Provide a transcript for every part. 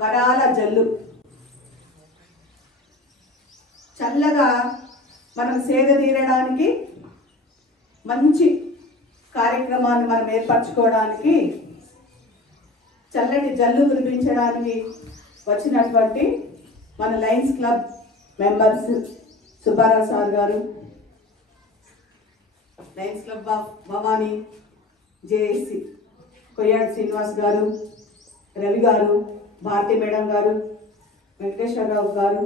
వరాల జల్లు. చల్లగా మనం సేద తీరడానికి, మంచి కార్యక్రమాన్ని మనం ఏర్పరచుకోవడానికి, చల్లటి జల్లు కురిపించడానికి వచ్చినటువంటి మన lions club members Subbarao sir గారు, lions club of Bhavani JAC Koyyada Srinivas గారు, రవి గారు, భారతి మేడం గారు, వెంకటేశ్వరరావు గారు,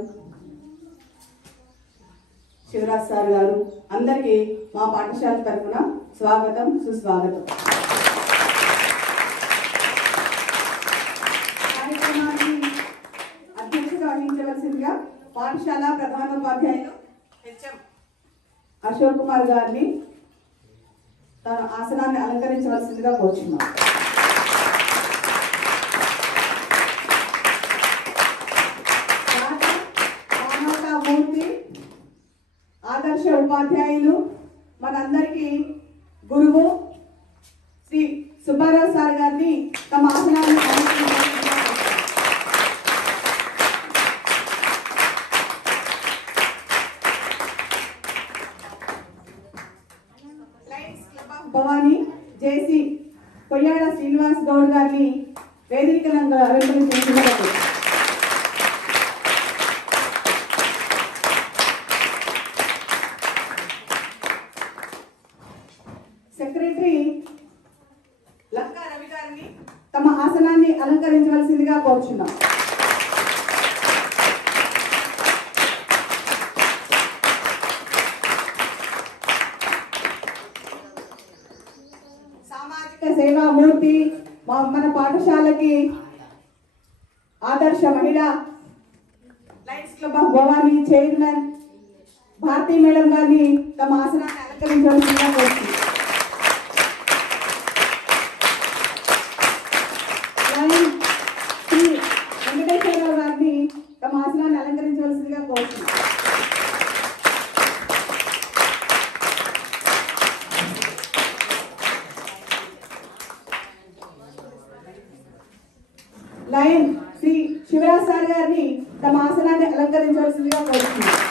శివరాజ్ సార్ గారు, అందరికీ మా పాఠశాల తరఫున స్వాగతం, సుస్వాగతం. కార్యక్రమాన్ని అధ్యక్షత వహించవలసిందిగా పాఠశాల ప్రధానోపాధ్యాయులు హెచ్ఎం అశోక్ కుమార్ గారిని తన ఆసనాన్ని అలంకరించవలసిందిగా కోరుచున్నాం. మూర్తి ఆదర్శ ఉపాధ్యాయులు, మనందరికీ గురువు శ్రీ సుబ్బారావు సార్ గారిని తమ ఆసనాన్ని భవానీ జేసీ కొయ్యాడ శ్రీనివాస్ గౌడ్ గారిని వేదికలంగా అలంకరించారు. సెక్రటరీ లంకా రవి గారిని తమ ఆసనాన్ని అలంకరించవలసిందిగా కోరుచున్నాం. సామాజిక సేవామూర్తి, మన పాఠశాలకి ఆదర్శ మహిళ, Lions club of Bhavani chairman Bharati madam గారిని తమ ఆసనాన్ని అలంకరించవలసిందిగా కోరుచున్నాం. వెంకటేశ్వరరావు గారిని తమ ఆసనాన్ని అలంకరించవలసిందిగా కోరుచున్నాం. లయన్ శ్రీ శివరాజ్ సార్ గారిని తమ ఆసనాన్ని అలంకరించవలసిందిగా కోరుచున్నాం.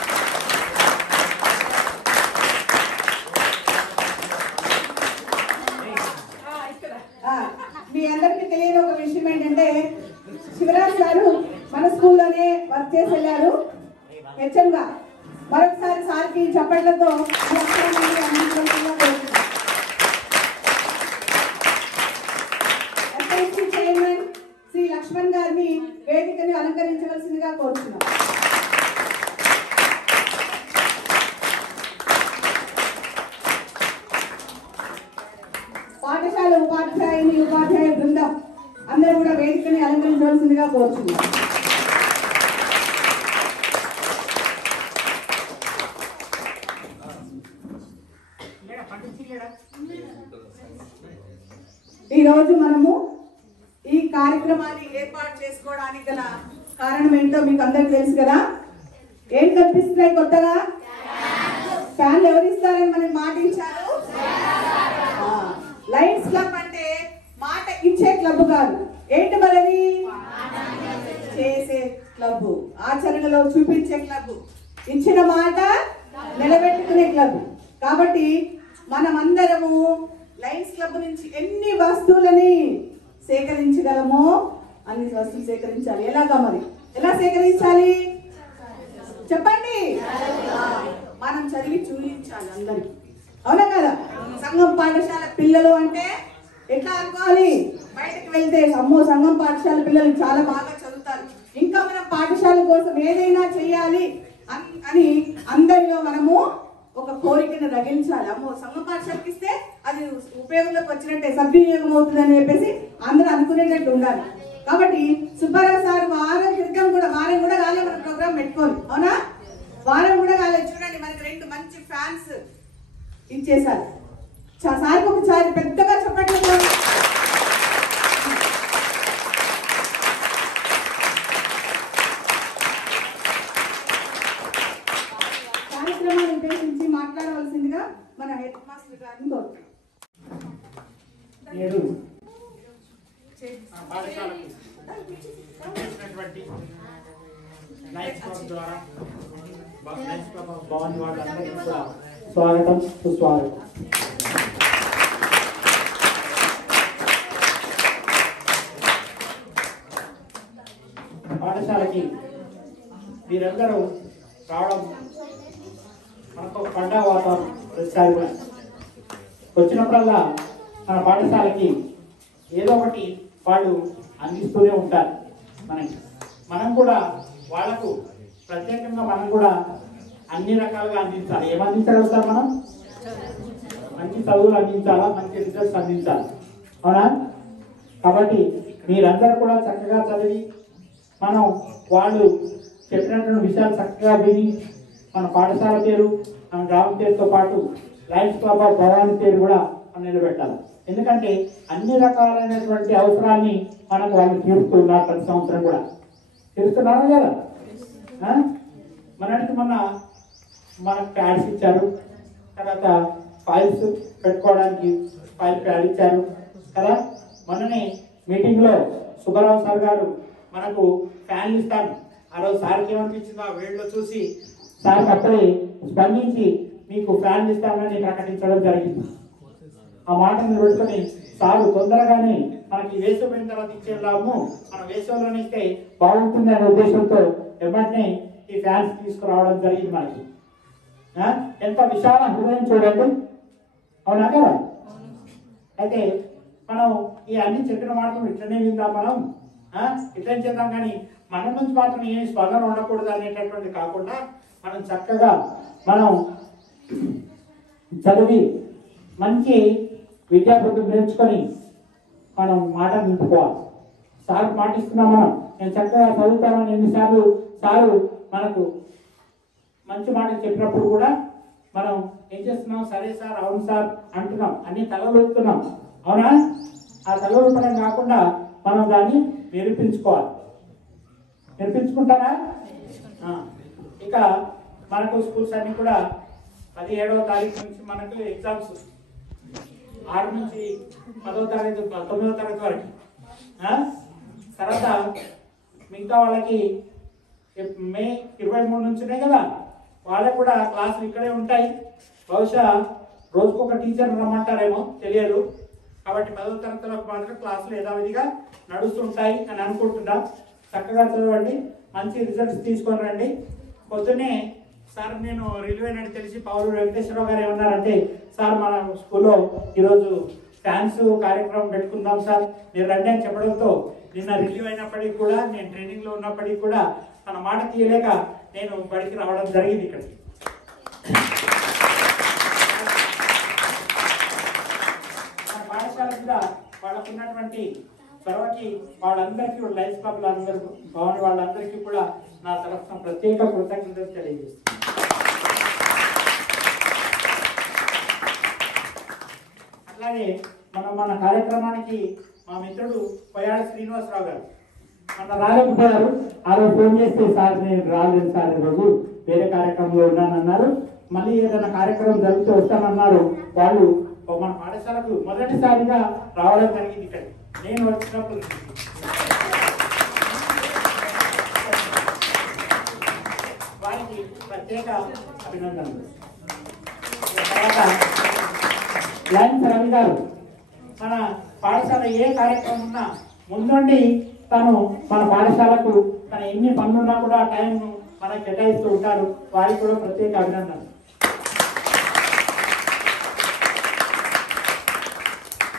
మీ అందరికీ తెలియని ఒక విషయం ఏంటంటే, శివరాజ్ గారు మన స్కూల్లోనే వర్క్ చేసి వెళ్ళారు హెచ్ఎంగా. మరొకసారి సార్కి చప్పట్లతో చైర్మన్ శ్రీ లక్ష్మణ్ గారిని వేదికని అలంకరించవలసిందిగా కోరుతున్నాం. పాఠశాల ఉపాధ్యాయ బృందం అందరూ కూడా వేదికని అలంకరించవలసిందిగా కోరుచున్నాం. ఈరోజు మనము ఈ కార్యక్రమాన్ని ఏర్పాటు చేసుకోవడానికి గల కారణం ఏంటో మీకు అందరికి తెలుసు కదా. ఏం కనిపిస్తున్నాయి కొత్తగా? ఫ్యాన్లు ఎవరు ఇస్తారని మనకి మాట ఇచ్చారు. లయన్స్ క్లబ్ అంటే మాట ఇచ్చే క్లబ్ కాదు, ఏంటి మనది? చేసే క్లబ్, ఆచరణలో చూపించే క్లబ్, ఇచ్చిన మాట నిలబెట్టుకునే క్లబ్. కాబట్టి మనమందరము లయన్స్ క్లబ్ నుంచి ఎన్ని వస్తువులని సేకరించగలమో అన్ని వస్తువులు సేకరించాలి. ఎలాగా మరి? ఎలా సేకరించాలి చెప్పండి? మనం చదివి చూపించాలి అందరికి, అవునా కదా? సంఘం పాఠశాల పిల్లలు అంటే ఎట్లా అనుకోవాలి? బయటకు వెళ్తే అమ్మో సంఘం పాఠశాల పిల్లలు చాలా బాగా చదువుతారు, ఇంకా మనం పాఠశాల కోసం ఏదైనా చెయ్యాలి అని అందరిలో మనము ఒక కోరికను రగిలించాలి. అమ్మో సంఘం పాఠశాలకి ఇస్తే అది ఉపయోగంలోకి వచ్చినట్టే, సద్వినియోగం అవుతుంది అని చెప్పేసి అందరూ అనుకునేటట్టు ఉండాలి. కాబట్టి సుబ్బారావు సార్ వారం కూడా కాలే మన ప్రోగ్రామ్ పెట్టుకోవాలి, అవునా? వారం కూడా కాలేదు. చూడండి మనకి 2 మంచి ఫ్యాన్స్ ఇచ్చేసారు. సార్కి ఒకసారి పెద్దగా చెప్పట్లు. కార్యక్రమాన్ని ఉద్దేశించి మాట్లాడవలసిందిగా మన హెడ్ మాస్టర్ గారిని కోరుతున్నాం. పాఠశాలకు లైఫ్ క్లబ్ ద్వారా లైఫ్ క్లబ్ భవన్ వాళ్ళందరికీ కూడా స్వాగతం సుస్వాగతం. పాఠశాలకి మీరందరూ రావడం మనకు ఒక పండగ వాతావరణం ప్రతిసారి కూడా వచ్చినప్పుడల్లా మన పాఠశాలకి ఏదో ఒకటి వాళ్ళు అందిస్తూనే ఉంటారు మనకి. మనం కూడా వాళ్ళకు ప్రత్యేకంగా మనం కూడా అన్ని రకాలుగా అందించాలి. ఏం అందించగలుగుతాం మనం? మంచి చదువులు అందించాలా, మంచి రిజల్ట్స్ అందించాలి, అవునా? కాబట్టి మీరందరూ కూడా చక్కగా చదివి మనం వాళ్ళు చెప్పినటువంటి విషయాలు చక్కగా విని మన పాఠశాల పేరు, మన గ్రామం పేరుతో పాటు లయన్స్ క్లబ్ ఆఫ్ భవానీ పేరు కూడా మనం నిలబెట్టాలి. ఎందుకంటే అన్ని రకాలైనటువంటి అవసరాన్ని మనకు వాళ్ళు తీరుస్తున్నారు. ప్రతి సంవత్సరం కూడా తీరుస్తున్నారు కదా. మనకి మనకు ప్యాడ్స్ ఇచ్చారు, తర్వాత ఫైల్స్ పెట్టుకోవడానికి ఫైల్ ప్యాడ్ ఇచ్చారు కదా. మొన్ననే మీటింగ్లో సుబ్బారావు సార్ గారు మనకు ఫ్యాన్లు ఇస్తాను, ఆ రోజు సార్కి ఏమనిపించిందో ఆ వేడిలో చూసి సార్కి అప్పుడే స్పందించి మీకు ఫ్యాన్లు ఇస్తామని ప్రకటించడం జరిగింది. ఆ మాట నిలబెట్టుకొని సారు తొందరగానే మనకి వేసవిపోయిన తర్వాత ఇచ్చే లాభము మన వేసవిలోనే ఇస్తే బాగుంటుంది అనే ఉద్దేశంతో వెంటనే ఈ ఫ్యాన్స్ తీసుకురావడం జరిగింది మనకి. ఎంత విశాల హృదయం చూడండి, అవునా కదా. అయితే మనం ఈ అన్ని చెప్పిన మాటలు ఇట్లనే విందాం, మనం ఇట్లనే చేద్దాం, కానీ మన నుంచి మాత్రం ఏమి స్పందన ఉండకూడదు అనేటటువంటి కాకుండా మనం చక్కగా మనం చదివి మంచి విద్యాబుద్ధులు నేర్చుకొని మనం మాట నింపుకోవాలి. సార్ పాటిస్తున్నాం, నేను చక్కగా చదువుతానని ఎన్నిసార్లు సారు మనకు మంచి మాటలు చెప్పినప్పుడు కూడా మనం ఏం చేస్తున్నాం? సరే సార్, అవును సార్ అంటున్నాం, అన్ని తలలోపుతున్నాం, అవునా? ఆ తలలోపడం కాకుండా మనం దాన్ని నిరూపించుకోవాలి. నిరూపించుకుంటారా? ఇక మనకు స్కూల్స్ అన్ని కూడా 17వ తారీఖు నుంచి మనకు ఎగ్జామ్స్, 6 నుంచి 10వ తరగతి 9వ తరగతి వరకు. తర్వాత మిగతా వాళ్ళకి మే 23 నుంచినే కదా, వాళ్ళకు కూడా క్లాసులు ఇక్కడే ఉంటాయి. బహుశా రోజుకొక టీచర్ రమ్మంటారేమో తెలియదు. కాబట్టి 10వ తరగతిలోకి మాత్రం క్లాసులు యథావిధిగా నడుస్తుంటాయి అని అనుకుంటున్నాం. చక్కగా చదవండి, మంచి రిజల్ట్స్ తీసుకొని రండి. పొద్దున్నే సార్ నేను రిలీవ్ అయినట్టు తెలిసి పౌరు వెంకటేశ్వరరావు గారు ఏమన్నారంటే, సార్ మన స్కూల్లో ఈరోజు ఫ్యాన్స్ కార్యక్రమం పెట్టుకుందాం సార్, మీరు రండి అని చెప్పడంతో నిన్న రిలీవ్ అయినప్పటికీ కూడా, నేను ట్రైనింగ్లో ఉన్నప్పటికీ కూడా తన మాట తీయలేక నేను బడికి రావడం జరిగింది. ఇక్కడ మన పాఠశాల మీద వాళ్ళకున్నటువంటి చొరవకి వాళ్ళందరికీ, లైఫ్ క్లబ్ల అందరూ భవన్ వాళ్ళందరికీ కూడా నా తరఫున ప్రత్యేక కృతజ్ఞతలు తెలియజేస్తున్నాను. అట్లాగే మన కార్యక్రమానికి మా మిత్రుడు పొయ్యాడ శ్రీనివాసరావు గారు మన రాలేకపోయారు. ఆ రోజు ఫోన్ చేస్తే, సార్ నేను రాలేదు సార్, ఈరోజు వేరే కార్యక్రమంలో ఉన్నానన్నారు. మళ్ళీ ఏదైనా కార్యక్రమం జరిగితే వస్తానన్నారు. వాళ్ళు మన పాఠశాలకు మొదటిసారిగా రావడం జరిగింది. ఇక్కడ నేను వచ్చినప్పుడు వారికి ప్రత్యేక అభినందనలు. తర్వాత లయన్స్ రవి గారు మన పాఠశాల ఏ కార్యక్రమం ఉన్నా ముందుండి తను మన పాఠశాలకు తన ఎన్ని పనులున్నా కూడా టైం మనకు కేటాయిస్తూ ఉంటారు. వారికి కూడా ప్రత్యేక అభినందనలు.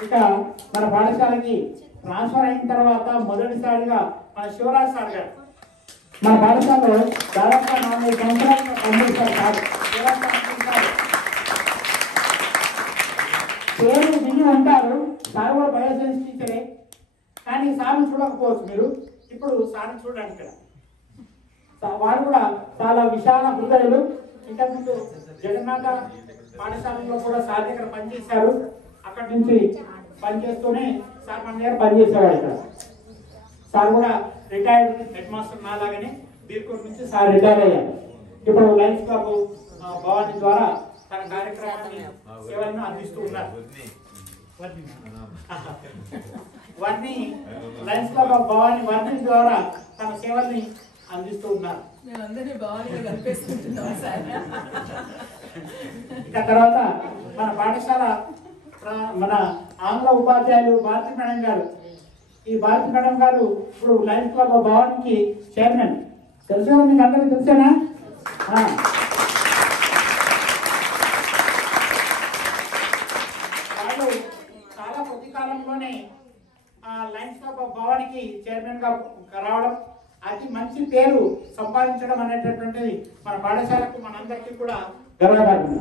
ఇక మన పాఠశాలకి ట్రాన్స్ఫర్ అయిన తర్వాత మొదటిసారిగా మన శివరాజ్ సార్ గారు మన పాఠశాలలో దాదాపుగా 4 సంవత్సరాలుగా పనిచేస్తారు. సార్ శివరాజ్ సార్ పేరు విని ఉంటారు. సార్ కూడా బయోసైన్స్ టీచరే, కానీ సార్ని చూడకపోవచ్చు మీరు. ఇప్పుడు సార్ని చూడండి. ఇక్కడ వారు కూడా చాలా విశాల హృదయులు. ఇంతకుముందు జగన్నాథ పాఠశాలలో కూడా సార్ దగ్గర పనిచేశారు. అక్కడి నుంచి పనిచేస్తూనే సార్ మన దగ్గర పనిచేసేవాడు. ఇక్కడ సార్ కూడా రిటైర్డ్ హెడ్ మాస్టర్ నాలాగానే బీర్కోట్ నుంచి సార్ రిటైర్ అయ్యారు. ఇప్పుడు లయన్స్ క్లబ్ భవానీ ద్వారా తన కార్యక్రమాన్ని సేవలను అందిస్తూ ఉన్నారు. వర్ణి లయన్స్ క్లబ్ ఆఫ్ భవాని వర్ణి ద్వారా తన సేవల్ని అందిస్తూ ఉన్నారు. ఇక తర్వాత మన పాఠశాల మన ఆంగ్ల ఉపాధ్యాయులు భారతి మేడం గారు. ఈ భారతి మేడం గారు ఇప్పుడు లయన్స్ క్లబ్ ఆఫ్ భవానికి చైర్మన్. తెలుసా మీకు అందరికీ తెలుసేనా? వాళ్ళు చాలా కొద్ది కాలంలోనే లయన్స్ క్లబ్ ఆఫ్ భవానికి చైర్మన్ గా రావడం, అతి మంచి పేరు సంపాదించడం అనేటటువంటిది మన పాఠశాలకు మనందరికీ కూడా గర్వకారణం.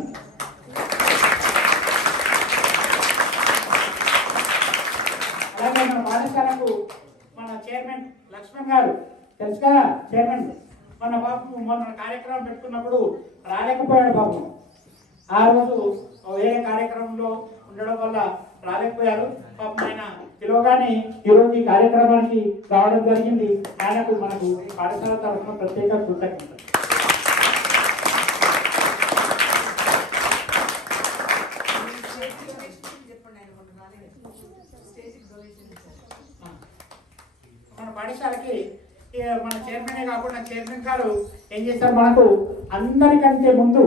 అలాగే మన పాఠశాలకు మన చైర్మన్ లక్ష్మణ్ గారు తెలుసు కదా చైర్మన్. మన బాబు మొన్న కార్యక్రమం పెట్టుకున్నప్పుడు రాలేకపోయాడు బాబు. ఆ రోజు వేరే కార్యక్రమంలో ఉండడం వల్ల రాలేకపోయారు. పాపం ఆయన పిలవగానే ఈరోజు ఈ కార్యక్రమానికి రావడం జరిగింది. ఆయనకు మనకు పాఠశాల తరఫున ప్రత్యేక కృతజ్ఞతలు. మన పాఠశాలకి మన చైర్మనే కాకుండా చైర్మన్ గారు ఏం చేశారు, మనకు అందరికంటే ముందు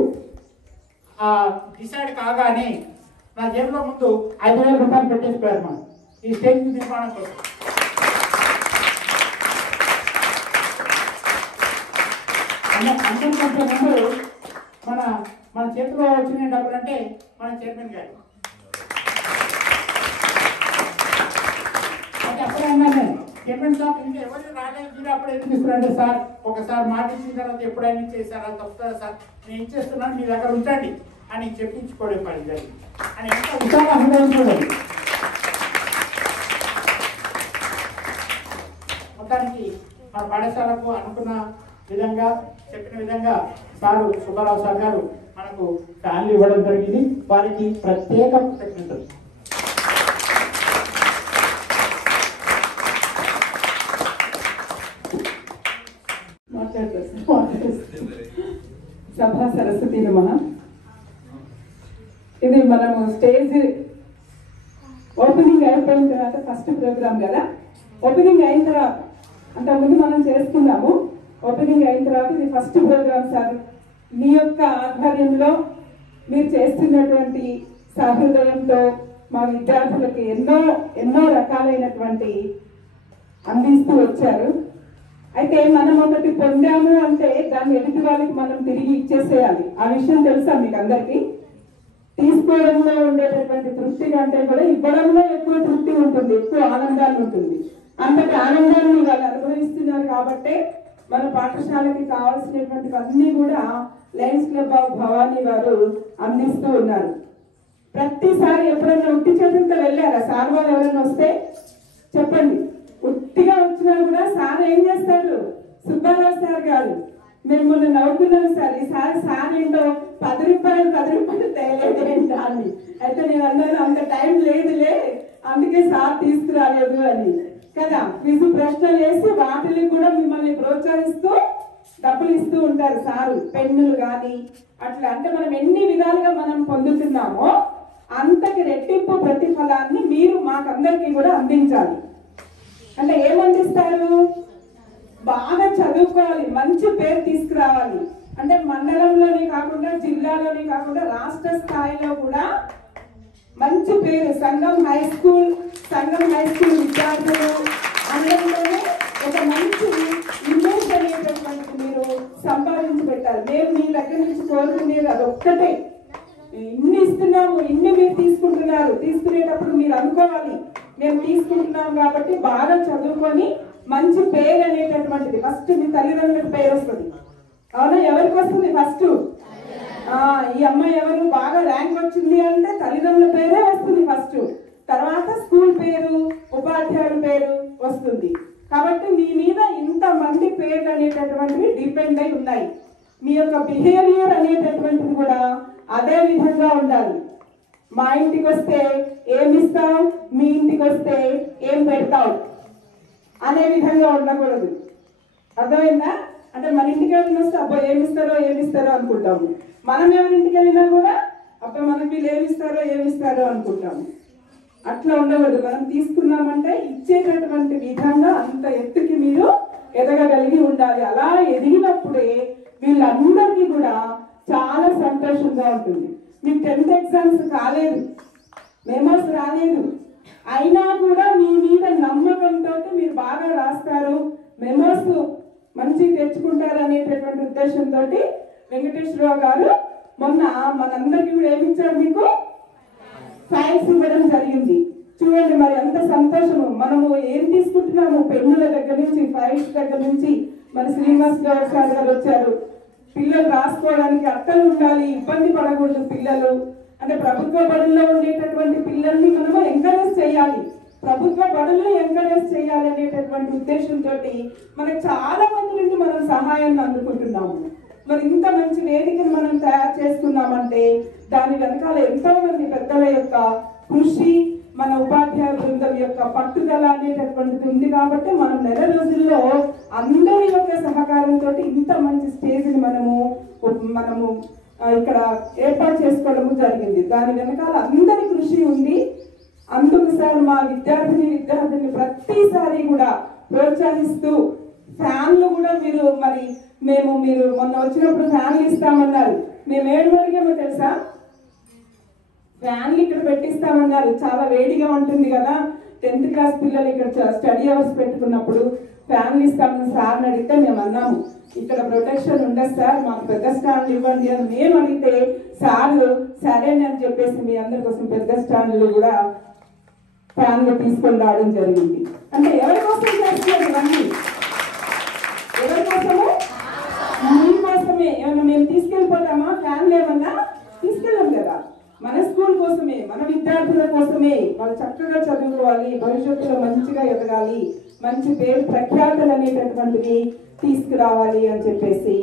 డిసైడ్ కాగానే నా జేబులో ముందు 5,000 రూపాయలు పెట్టేసిపోయారు మనం ఈ స్టేజ్ నిర్మాణం కోసం. అందరికంటే ముందు మన చేతిలో వచ్చిన డబ్బులు అంటే మన చైర్మన్ గారు. అంటే అప్పుడే అన్నాను నేను, చైర్మన్ సార్ ఇంకా ఎవరు రాలేదు, మీరు అప్పుడు ఎందుకు ఇస్తున్నారంటే, సార్ ఒకసారి మాట ఇచ్చిన తర్వాత ఎప్పుడైనా ఇచ్చేసారు, అది తప్పుతుందా సార్, నేను ఇచ్చేస్తున్నాను మీ దగ్గర ఉంచండి అని చెప్పించుకోవడం పని జరిగింది అని ఎంత ఉత్సాహం చూడండి. మొత్తానికి మన పాఠశాలకు అనుకున్న విధంగా చెప్పిన విధంగా సారు సుబ్బారావు సార్ గారు మనకు ఫ్యాన్లు ఇవ్వడం జరిగింది. వారికి ప్రత్యేక కృతజ్ఞతలు. సభా సరస్వతి నమః. ఇది మనము స్టేజ్ ఓపెనింగ్ అయిపోయిన తర్వాత ఫస్ట్ ప్రోగ్రామ్ కదా. ఓపెనింగ్ అయిన తర్వాత అంతకుముందు మనం చేసుకున్నాము. ఓపెనింగ్ అయిన తర్వాత ఇది ఫస్ట్ ప్రోగ్రామ్ సార్. మీ యొక్క ఆధ్వర్యంలో మీరు చేస్తున్నటువంటి సహృదయంతో మా విద్యార్థులకి ఎన్నో రకాలైనటువంటి అందిస్తూ వచ్చారు. అయితే మనం ఒకటి పొందాము అంటే దాన్ని ఎదుటి వాళ్ళకి మనం తిరిగి ఇచ్చేసేయాలి. ఆ విషయం తెలుసా మీకు అందరికీ? తీసుకోవడంలో ఉండేటటువంటి తృప్తి కంటే కూడా ఇవ్వడంలో ఎక్కువ తృప్తి ఉంటుంది, ఎక్కువ ఆనందాన్ని ఉంటుంది. అంతటి ఆనందాన్ని వాళ్ళు అనుభవిస్తున్నారు కాబట్టి మన పాఠశాలకి కావాల్సినటువంటి అన్ని కూడా లయన్స్ క్లబ్ ఆఫ్ భవానీ వారు అందిస్తూ ఉన్నారు. ప్రతిసారి ఎప్పుడైనా ఉట్టి చేతులతో వెళ్ళారా? సార్ వాళ్ళు ఎవరైనా వస్తే చెప్పండి. ఉట్టిగా వచ్చినా కూడా సార్ ఏం చేస్తారు? సుబ్బారావు సార్ గారు మేము మొన్న నవ్వుకున్నాం సార్, ఈసారి సార్ ఏంటో 10 రూపాయలు తేలేదేంటా అని. అయితే నేను అన్నాను అంత టైం లేదులే, అందుకే సార్ తీసుకురాలేదు అని కదా. క్విజ్ ప్రశ్నలు వేసి వాటిని కూడా మిమ్మల్ని ప్రోత్సహిస్తూ డబ్బులు ఇస్తూ ఉంటారు సారు, పెన్నులు కానీ అట్లా. అంటే మనం ఎన్ని విధాలుగా మనం పొందుతున్నామో అంతకి రెట్టింపు ప్రతిఫలాన్ని మీరు మాకందరికీ కూడా అందించాలి. అంటే ఏమందిస్తారు? బాగా చదువుకోవాలి, మంచి పేరు తీసుకురావాలి. అంటే మండలంలోనే కాకుండా జిల్లాలోనే కాకుండా రాష్ట్ర స్థాయిలో కూడా మంచి పేరు సంఘం హై స్కూల్ విద్యార్థులు అందరిలోనే ఒక మంచి ఇమేజ్ అనేటటువంటి మీరు సంపాదించి పెట్టాలి. మేము మీ దగ్గర నుంచి కోరుకునేది అదొక్కటే. ఇన్ని ఇస్తున్నాము, ఇన్ని మీరు తీసుకుంటున్నారు. తీసుకునేటప్పుడు మీరు అనుకోవాలి మేము తీసుకుంటున్నాం కాబట్టి బాగా చదువుకొని మంచి పేరు అనేటటువంటిది ఫస్ట్ మీ తల్లిదండ్రులకు పేరు వస్తుంది. అవునా? ఎవరికి వస్తుంది ఫస్ట్? ఈ అమ్మాయి ఎవరు బాగా ర్యాంక్ వచ్చింది అంటే తల్లిదండ్రుల పేరే వస్తుంది ఫస్ట్. తర్వాత స్కూల్ పేరు, ఉపాధ్యాయుల పేరు వస్తుంది. కాబట్టి మీ మీద ఇంతమంది పేర్లు అనేటటువంటివి డిపెండ్ అయి ఉన్నాయి. మీ యొక్క బిహేవియర్ అనేటటువంటిది కూడా అదే విధంగా ఉండాలి. మా ఇంటికి వస్తే ఏమిస్తావు, మీ ఇంటికి వస్తే ఏం పెడతావు అనే విధంగా ఉండకూడదు. అర్థమైందా? అంటే మన ఇంటికి ఎవరిని వస్తే అబ్బా ఏమిస్తారో అనుకుంటాము. మనం ఎవరింటికి వెళ్ళినా కూడా అబ్బా మనకి వీళ్ళు ఏమిస్తారో అనుకుంటాము. అట్లా ఉండకూడదు. మనం తీసుకున్నామంటే ఇచ్చేటటువంటి విధంగా అంత ఎత్తుకి మీరు ఎదగగలిగి ఉండాలి. అలా ఎదిగినప్పుడే వీళ్ళందరికీ కూడా చాలా సంతోషంగా ఉంటుంది. మీకు 10th ఎగ్జామ్స్ కాలేదు, మెమోస్ రాలేదు, అయినా కూడా మీ మీద నమ్మకంతో మీరు బాగా రాస్తారు, మెమోస్ మంచి తెచ్చుకుంటారు అనేటటువంటి ఉద్దేశంతో వెంకటేశ్వరరావు గారు మొన్న మనందరికీ కూడా ఏమి ఇచ్చారు, మీకు ఫైల్స్ ఇవ్వడం జరిగింది. చూడండి మరి ఎంత సంతోషము. మనము ఏం తీసుకుంటున్నాము, పెన్నుల దగ్గర నుంచి, ఫైల్స్ దగ్గర నుంచి. మన శ్రీనివాస్ గౌడ్ సార్ గారు వచ్చారు, పిల్లలు రాసుకోవడానికి అట్టలు ఉండాలి, ఇబ్బంది పడకూడదు పిల్లలు అంటే. ప్రభుత్వ బడుల్లో ఉండేటటువంటి పిల్లల్ని మనము ఎంకరేజ్ చేయాలి, ప్రభుత్వ బడులు ఎంకరేజ్ చేయాలి అనేటటువంటి ఉద్దేశంతో మనకు చాలా మంది నుండి మనం సహాయాన్ని అందుకుంటున్నాము. మరి ఇంత మంచి వేదికను మనం తయారు చేసుకున్నామంటే దాని వెనకాల ఎంతో మంది పెద్దల యొక్క కృషి, మన ఉపాధ్యాయ బృందం యొక్క పట్టుదల అనేటటువంటిది ఉంది. కాబట్టి మనం నెల రోజుల్లో అందరి యొక్క సహకారంతో ఇంత మంచి స్టేజ్ని మనము ఇక్కడ ఏర్పాటు చేసుకోవడము జరిగింది. దాని వెనకాల అందరి కృషి ఉంది. అందుకు సార్ మా విద్యార్థిని ప్రతిసారి కూడా ప్రోత్సహిస్తూ ఫ్యాన్లు కూడా మీరు మొన్న వచ్చినప్పుడు ఫ్యాన్లు ఇస్తామన్నారు. మేము ఏడు అడిగామో తెలుసా, ఫ్యాన్లు ఇక్కడ పెట్టిస్తామన్నారు. చాలా వేడిగా ఉంటుంది కదా, 10th క్లాస్ పిల్లలు ఇక్కడ స్టడీ అవర్స్ పెట్టుకున్నప్పుడు ఫ్యాన్లు ఇస్తామని సార్ని అడిగితే మేము అన్నాము, ఇక్కడ ప్రొటెక్షన్ ఉండదు సార్, మాకు పెద్ద స్టాండ్లు ఇవ్వండి అని మేము అడిగితే సార్ సరేనని చెప్పేసి మీ అందరి కోసం పెద్ద స్టాండ్లు కూడా ఫ్యాన్లు తీసుకొని రావడం జరిగింది. అంటే ఎవరి కోసం చేస్తున్నారు ఇవన్నీ? ఎవరి కోసము? మీకోసమే. ఏమన్నా మేము తీసుకెళ్ళిపోతామా? ఫ్యాన్లు ఏమన్నా తీసుకెళ్ళాం కదా, మన స్కూల్ కోసమే, మన విద్యార్థుల కోసమే. వాళ్ళు చక్కగా చదువుకోవాలి, భవిష్యత్తులో మంచిగా ఎదగాలి, మంచి పేరు ప్రఖ్యాతలు అనేటటువంటివి తీసుకురావాలి అని చెప్పేసి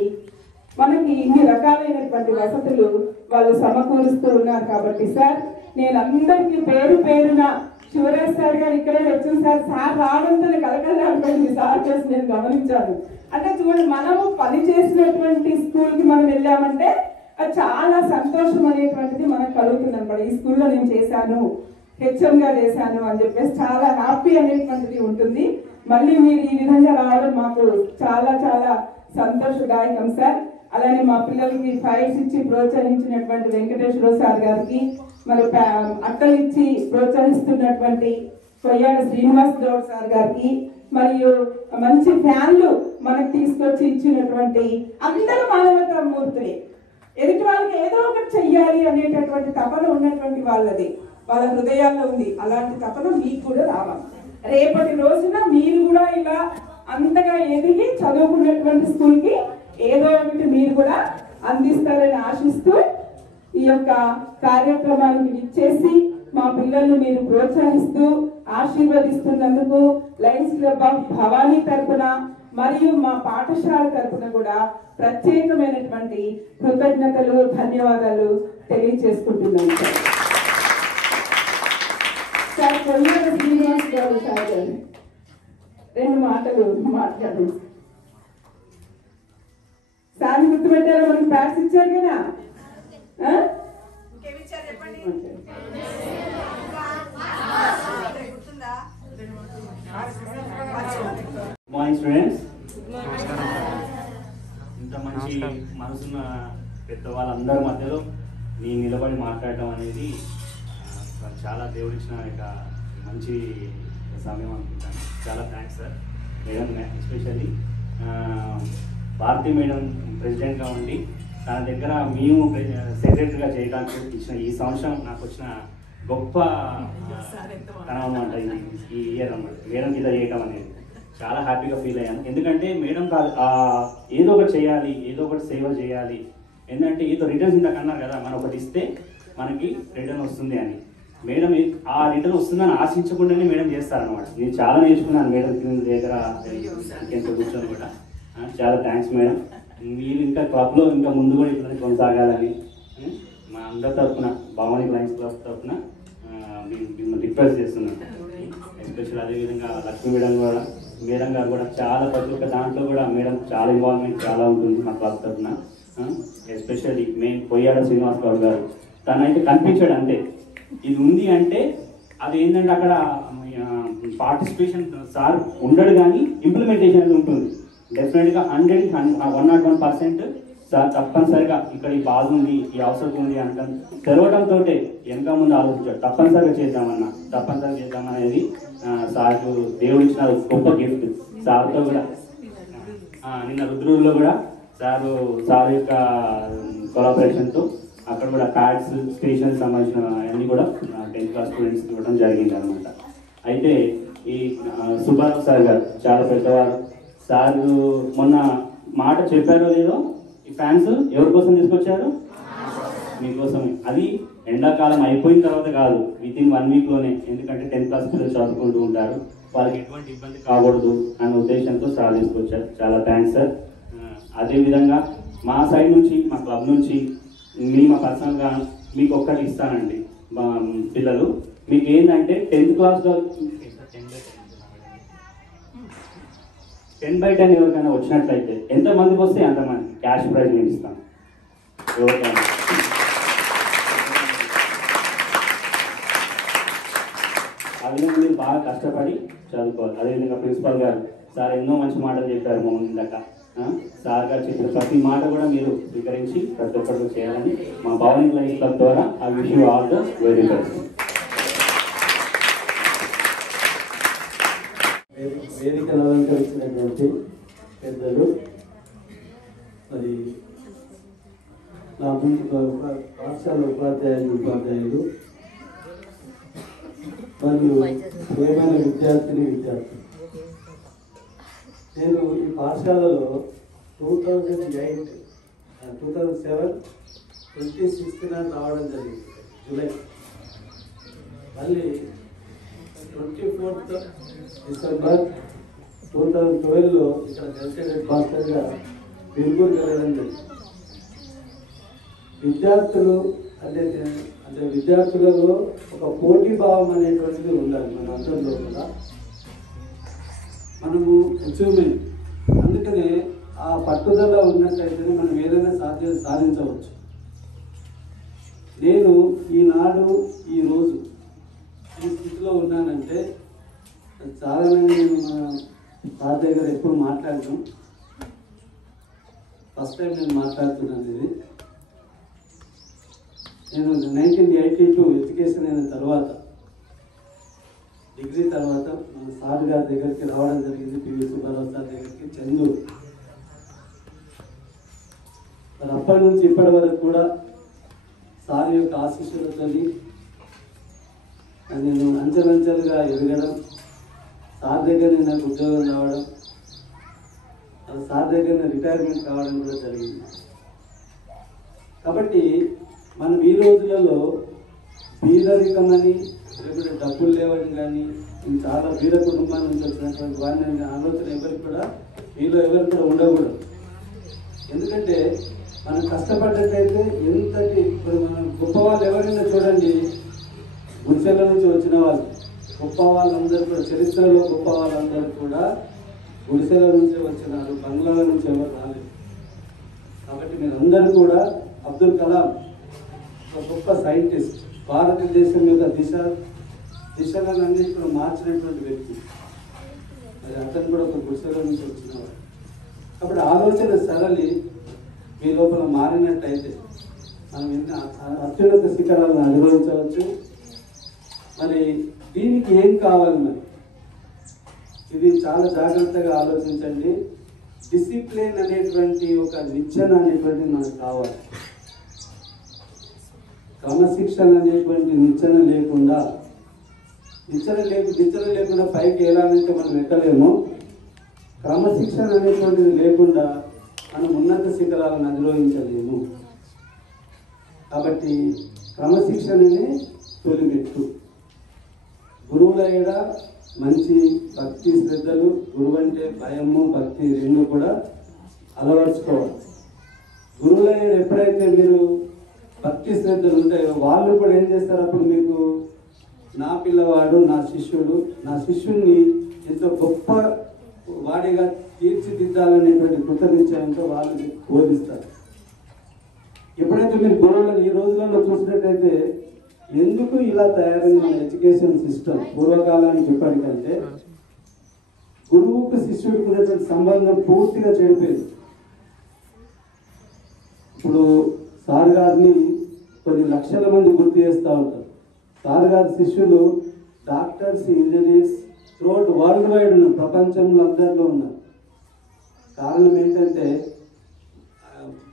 మనకి ఇన్ని రకాలైనటువంటి వసతులు వాళ్ళు సమకూరుస్తూ ఉన్నారు. కాబట్టి సార్ నేను అందరికీ పేరు పేరున, శివరాజ్ సార్ గారు ఇక్కడే వచ్చిన సార్ రావడంతో కలకలాడుతుంది సార్ చేసి నేను గమనించాను. అంటే చూడండి, మనము పని చేసినటువంటి స్కూల్కి మనం వెళ్ళామంటే అది చాలా సంతోషం అనేటువంటిది మనకు కలుగుతుంది అనమాట. ఈ స్కూల్లో నేను చేశాను, హెచ్ఎంగా చేశాను అని చెప్పేసి చాలా హ్యాపీ అనేటువంటిది ఉంటుంది. మళ్ళీ మీరు ఈ విధంగా రావడం మాకు చాలా చాలా సంతోషదాయకం సార్. అలానే మా పిల్లలకి ఫైల్స్ ఇచ్చి ప్రోత్సహించినటువంటి వెంకటేశ్వర సార్ గారికి, మరి అట్టలు ఇచ్చి ప్రోత్సహిస్తున్నటువంటి కొయ్యాడ శ్రీనివాస్ గౌడ్ సార్ గారికి, మరియు మంచి ఫ్యాన్లు మనకు తీసుకొచ్చి ఇచ్చినటువంటి అందరూ మానవతా మూర్తులే. ఎదుటి వాళ్ళకి ఏదో ఒకటి చెయ్యాలి అనేటటువంటి తపన ఉన్నటువంటి వాళ్ళది, వాళ్ళ హృదయాల్లో ఉంది. అలాంటి తపన మీకు కూడా రావాలి. రేపటి రోజున మీరు కూడా ఇలా అంతగా ఎదిగి చదువుకున్నటువంటి స్కూల్కి ఏదో ఒకటి మీరు కూడా అందిస్తారని ఆశిస్తూ ఈ యొక్క కార్యక్రమానికి విచ్చేసి మా పిల్లల్ని మీరు ప్రోత్సహిస్తూ ఆశీర్వదిస్తున్నందుకు లయన్స్ క్లబ్ ఆఫ్ భవానీ తరపున మరియు మా పాఠశాల తరపున కూడా ప్రత్యేకమైనటువంటి కృతజ్ఞతలు, ధన్యవాదాలు తెలియజేసుకుంటున్నాను sir. Sir Koyyada Srinivas Goud sir గారు 2 మాటలు మాట్లాడండి. సార్ గుర్తుపెట్టారు, మనకు ప్యాడ్స్ ఇచ్చారు కదా. మార్నింగ్ స్టూడెంట్స్, ఇంత మంచి మనసున్న పెద్దవాళ్ళందరి మధ్యలో నేను నిలబడి మాట్లాడడం అనేది చాలా దేవుడిచ్చిన ఇక మంచి సమయం అనుకుంటాను. చాలా thanks sir. Madam especially Bharati madam ప్రెసిడెంట్గా ఉండి తన దగ్గర మేము సెక్రటరీగా చేయడానికి ఇచ్చిన ఈ సంవత్సరం నాకు వచ్చిన గొప్ప తనం అనమాట. ఈ ఇయర్ అన్నమాట మేడం కింద చేయటం అనేది చాలా హ్యాపీగా ఫీల్ అయ్యాను. ఎందుకంటే మేడం ఏదో ఒకటి చేయాలి, ఏదో ఒకటి సేవ చేయాలి. ఎందుకంటే ఏదో రిటర్న్స్ ఇందాక అన్నారు కదా, మనం ఒకటి ఇస్తే మనకి రిటర్న్ వస్తుంది అని. మేడం ఆ రిటర్న్ వస్తుందని ఆశించకుండానే మేడం చేస్తారనమాట. నేను చాలా నేర్చుకున్నాను మేడం దగ్గర ఎంతో కూర్చొని కూడా. చాలా థ్యాంక్స్ మేడం. మీరు ఇంకా క్లబ్లో ఇంకా ముందు కూడా ఇట్లా కొనసాగాలని మా అందరి తరఫున, భవానీ లయన్స్ క్లబ్ తరఫున మిమ్మల్ని రిక్వెస్ట్ చేస్తున్నాను. ఎస్పెషల్ అదేవిధంగా లక్ష్మీ మేడం గారు కూడా చాలా ప్రతి ఒక్క దాంట్లో కూడా మేడం చాలా ఇన్వాల్వ్మెంట్ చాలా ఉంటుంది మా క్లబ్ తరఫున. ఎస్పెషల్లీ మెయిన్ కొయ్యాడ శ్రీనివాస్ గౌడ్ గారు, తనైతే కనిపించాడు అంతే. ఇది ఉంది అంటే అది ఏంటంటే అక్కడ పార్టిసిపేషన్ సార్ ఉండడు కానీ ఇంప్లిమెంటేషన్ ఉంటుంది. డెఫినెట్గా 101% సార్ తప్పనిసరిగా ఇక్కడ ఈ బాధ ఉంది, ఈ అవసరం ఉంది అంటాం తెలవడంతో వెనక ముందు ఆలోచించాడు. తప్పనిసరిగా చేద్దామనేది సార్కు దేవుడు ఇచ్చిన గొప్ప గిఫ్ట్. సార్తో కూడా నిన్న రుద్రూరులో కూడా సార్ యొక్క కొలాబరేషన్తో అక్కడ కూడా ప్యాడ్స్ స్టేషన్ సంబంధించిన అన్నీ కూడా 10th క్లాస్ స్టూడెంట్స్కి ఇవ్వడం జరిగింది అనమాట. అయితే ఈ సుబ్బారావు సార్ గారు చాలా పెద్దవారు. సార్ మొన్న మాట చెప్పారో లేదో, ఈ ఫ్యాన్స్ ఎవరి కోసం తీసుకొచ్చారు? మీకోసమే. అది ఎండాకాలం అయిపోయిన తర్వాత కాదు, వితిన్ 1 వీక్లోనే. ఎందుకంటే 10th క్లాస్ పిల్లలు చదువుకుంటూ ఉంటారు, వాళ్ళకి ఎటువంటి ఇబ్బంది కాకూడదు అనే ఉద్దేశంతో సార్ తీసుకొచ్చారు. చాలా థ్యాంక్స్ సార్. అదేవిధంగా మా సైడ్ నుంచి, మా క్లబ్ నుంచి మా పర్సనల్గా మీకు ఒక్కటి ఇస్తానండి. మా పిల్లలు మీకు ఏంటంటే 10th క్లాస్లో 10/10 ఎవరికైనా వచ్చినట్లయితే ఎంతమందికి వస్తే అంతమంది క్యాష్ ప్రైజ్ నేను ఇస్తాను. ఎవరికైనా ఆ విధంగా మీరు బాగా కష్టపడి చదువుకోవాలి. అదేవిధంగా ప్రిన్సిపల్ గారు సార్ ఎన్నో మంచి మాటలు చెప్పారు మమ్మల్ని ఇందాక. సార్ గారు చెప్పిన ప్రతి మాట కూడా మీరు స్వీకరించి ప్రతి ఒక్కరు చేయాలని మా భవానీ లైఫ్ క్లబ్ ద్వారా I wish you all the very best. వేదికను అలంకరించినటువంటి పెద్దలు, మరి నా పాఠశాల ఉపాధ్యాయులు మరియు ప్రియమైన విద్యార్థులు, నేను ఈ పాఠశాలలో 2007 26న రావడం జరిగింది, జూలై. మళ్ళీ 24th డిసెంబర్ 2012లో ఇక్కడ గెలిచేటెడ్ మాస్టర్గా పిలుపురు వెళ్ళడం జరిగింది. విద్యార్థులు అంటే విద్యార్థులలో ఒక పోటీ భావం అనేటువంటిది ఉండాలి మన అందరిలో కూడా. మనము అచీవ్మెంట్, అందుకనే ఆ పట్టుదల ఉన్నట్లయితేనే మనం ఏదైనా సాధించవచ్చు. నేను ఈనాడు ఈరోజు ఈ స్థితిలో ఉన్నానంటే చాలానే నేను మా సార్ దగ్గర ఎప్పుడు మాట్లాడతాం. ఫస్ట్ టైం నేను మాట్లాడుతున్నాను. ఇది నేను 1982 ఎడ్యుకేషన్ అయిన తర్వాత, డిగ్రీ తర్వాత మన సార్ గారి దగ్గరికి రావడం జరిగింది, పివి సుబ్బారావు సార్ దగ్గరికి, చందూరు. మరి అప్పటి నుంచి ఇప్పటి వరకు కూడా సార్ యొక్క ఆశీస్సులతో నేను అంచెలంచెలుగా ఎదగడం, సార్ దగ్గర నాకు ఉద్యోగం రావడం, సార్ దగ్గర రిటైర్మెంట్ కావడం కూడా జరిగింది. కాబట్టి మనం ఈ రోజులలో బీదరికమని, లేకపోతే డబ్బులు లేవని కానీ, చాలా బీద కుటుంబాల నుంచి వచ్చినటువంటి వారిని ఆలోచన ఎవరికి కూడా ఉండకూడదు. ఎందుకంటే మనం కష్టపడ్డట్టయితే ఎంతటి, ఇప్పుడు మనం గొప్ప వాళ్ళు ఎవరైనా చూడండి, గుడిసెల నుంచి వచ్చిన వాళ్ళు గొప్ప వాళ్ళందరూ కూడా, చరిత్రలో గొప్ప వాళ్ళందరూ కూడా గుడిసెల నుంచే వచ్చినారు, బంగ్లాల నుంచి ఎవరు రాలేదు. కాబట్టి మీరందరూ కూడా, అబ్దుల్ కలాం ఒక గొప్ప సైంటిస్ట్, భారతదేశం యొక్క దిశలను అన్నింటిలో మార్చినటువంటి వ్యక్తి. మరి అతను కూడా ఒక గుడిసెల నుంచి వచ్చినవాడు. కాబట్టి ఆలోచన సరళి మీ లోపల మారినట్టయితే మనం ఎన్ని అత్యున్నత శిఖరాలను అధిరోహించవచ్చు. మరి దీనికి ఏం కావాలి? మరి ఇది చాలా జాగ్రత్తగా ఆలోచించండి. డిసిప్లిన్ అనేటువంటి ఒక నిచ్చెన అనేటువంటిది మనకు కావాలి. క్రమశిక్షణ అనేటువంటి నిచ్చెన లేకుండా పైకి వెళ్ళాలంటే మనం ఎక్కలేము. క్రమశిక్షణ అనేటువంటిది లేకుండా మనం ఉన్నత శిఖరాలను అధిరోహించలేము. కాబట్టి క్రమశిక్షణనే తొలిమెట్టు. గురువుల ఏడ మంచి భక్తి శ్రద్ధలు, గురువు అంటే భయము భక్తి రెండు కూడా అలవర్చుకోవాలి. గురువుల ఏడ ఎప్పుడైతే మీరు భక్తి శ్రద్ధలు ఉంటాయో వాళ్ళు కూడా ఏం చేస్తారు, అప్పుడు మీకు నా పిల్లవాడు, నా శిష్యుడిని ఎంతో గొప్ప వాడిగా తీర్చిదిద్దాలనేటువంటి కృతనిశ్చయంతో వాళ్ళు బోధిస్తారు. ఎప్పుడైతే మీరు గురువులను ఈ రోజులలో చూసినట్టయితే ఎందుకు ఇలా తయారైంది మన ఎడ్యుకేషన్ సిస్టమ్ పూర్వకాలానికి ఇప్పటికంటే గురువుకు శిష్యుడికి ఉన్నటువంటి సంబంధం పూర్తిగా చెడిపోయింది. ఇప్పుడు సార్ గారిని కొన్ని లక్షల మంది గుర్తు చేస్తూ ఉంటారు. సార్ గారి శిష్యులు doctors, engineers throughout world wide ఉన్నారు, ప్రపంచంలో అందరిలో ఉన్నారు. కారణం ఏంటంటే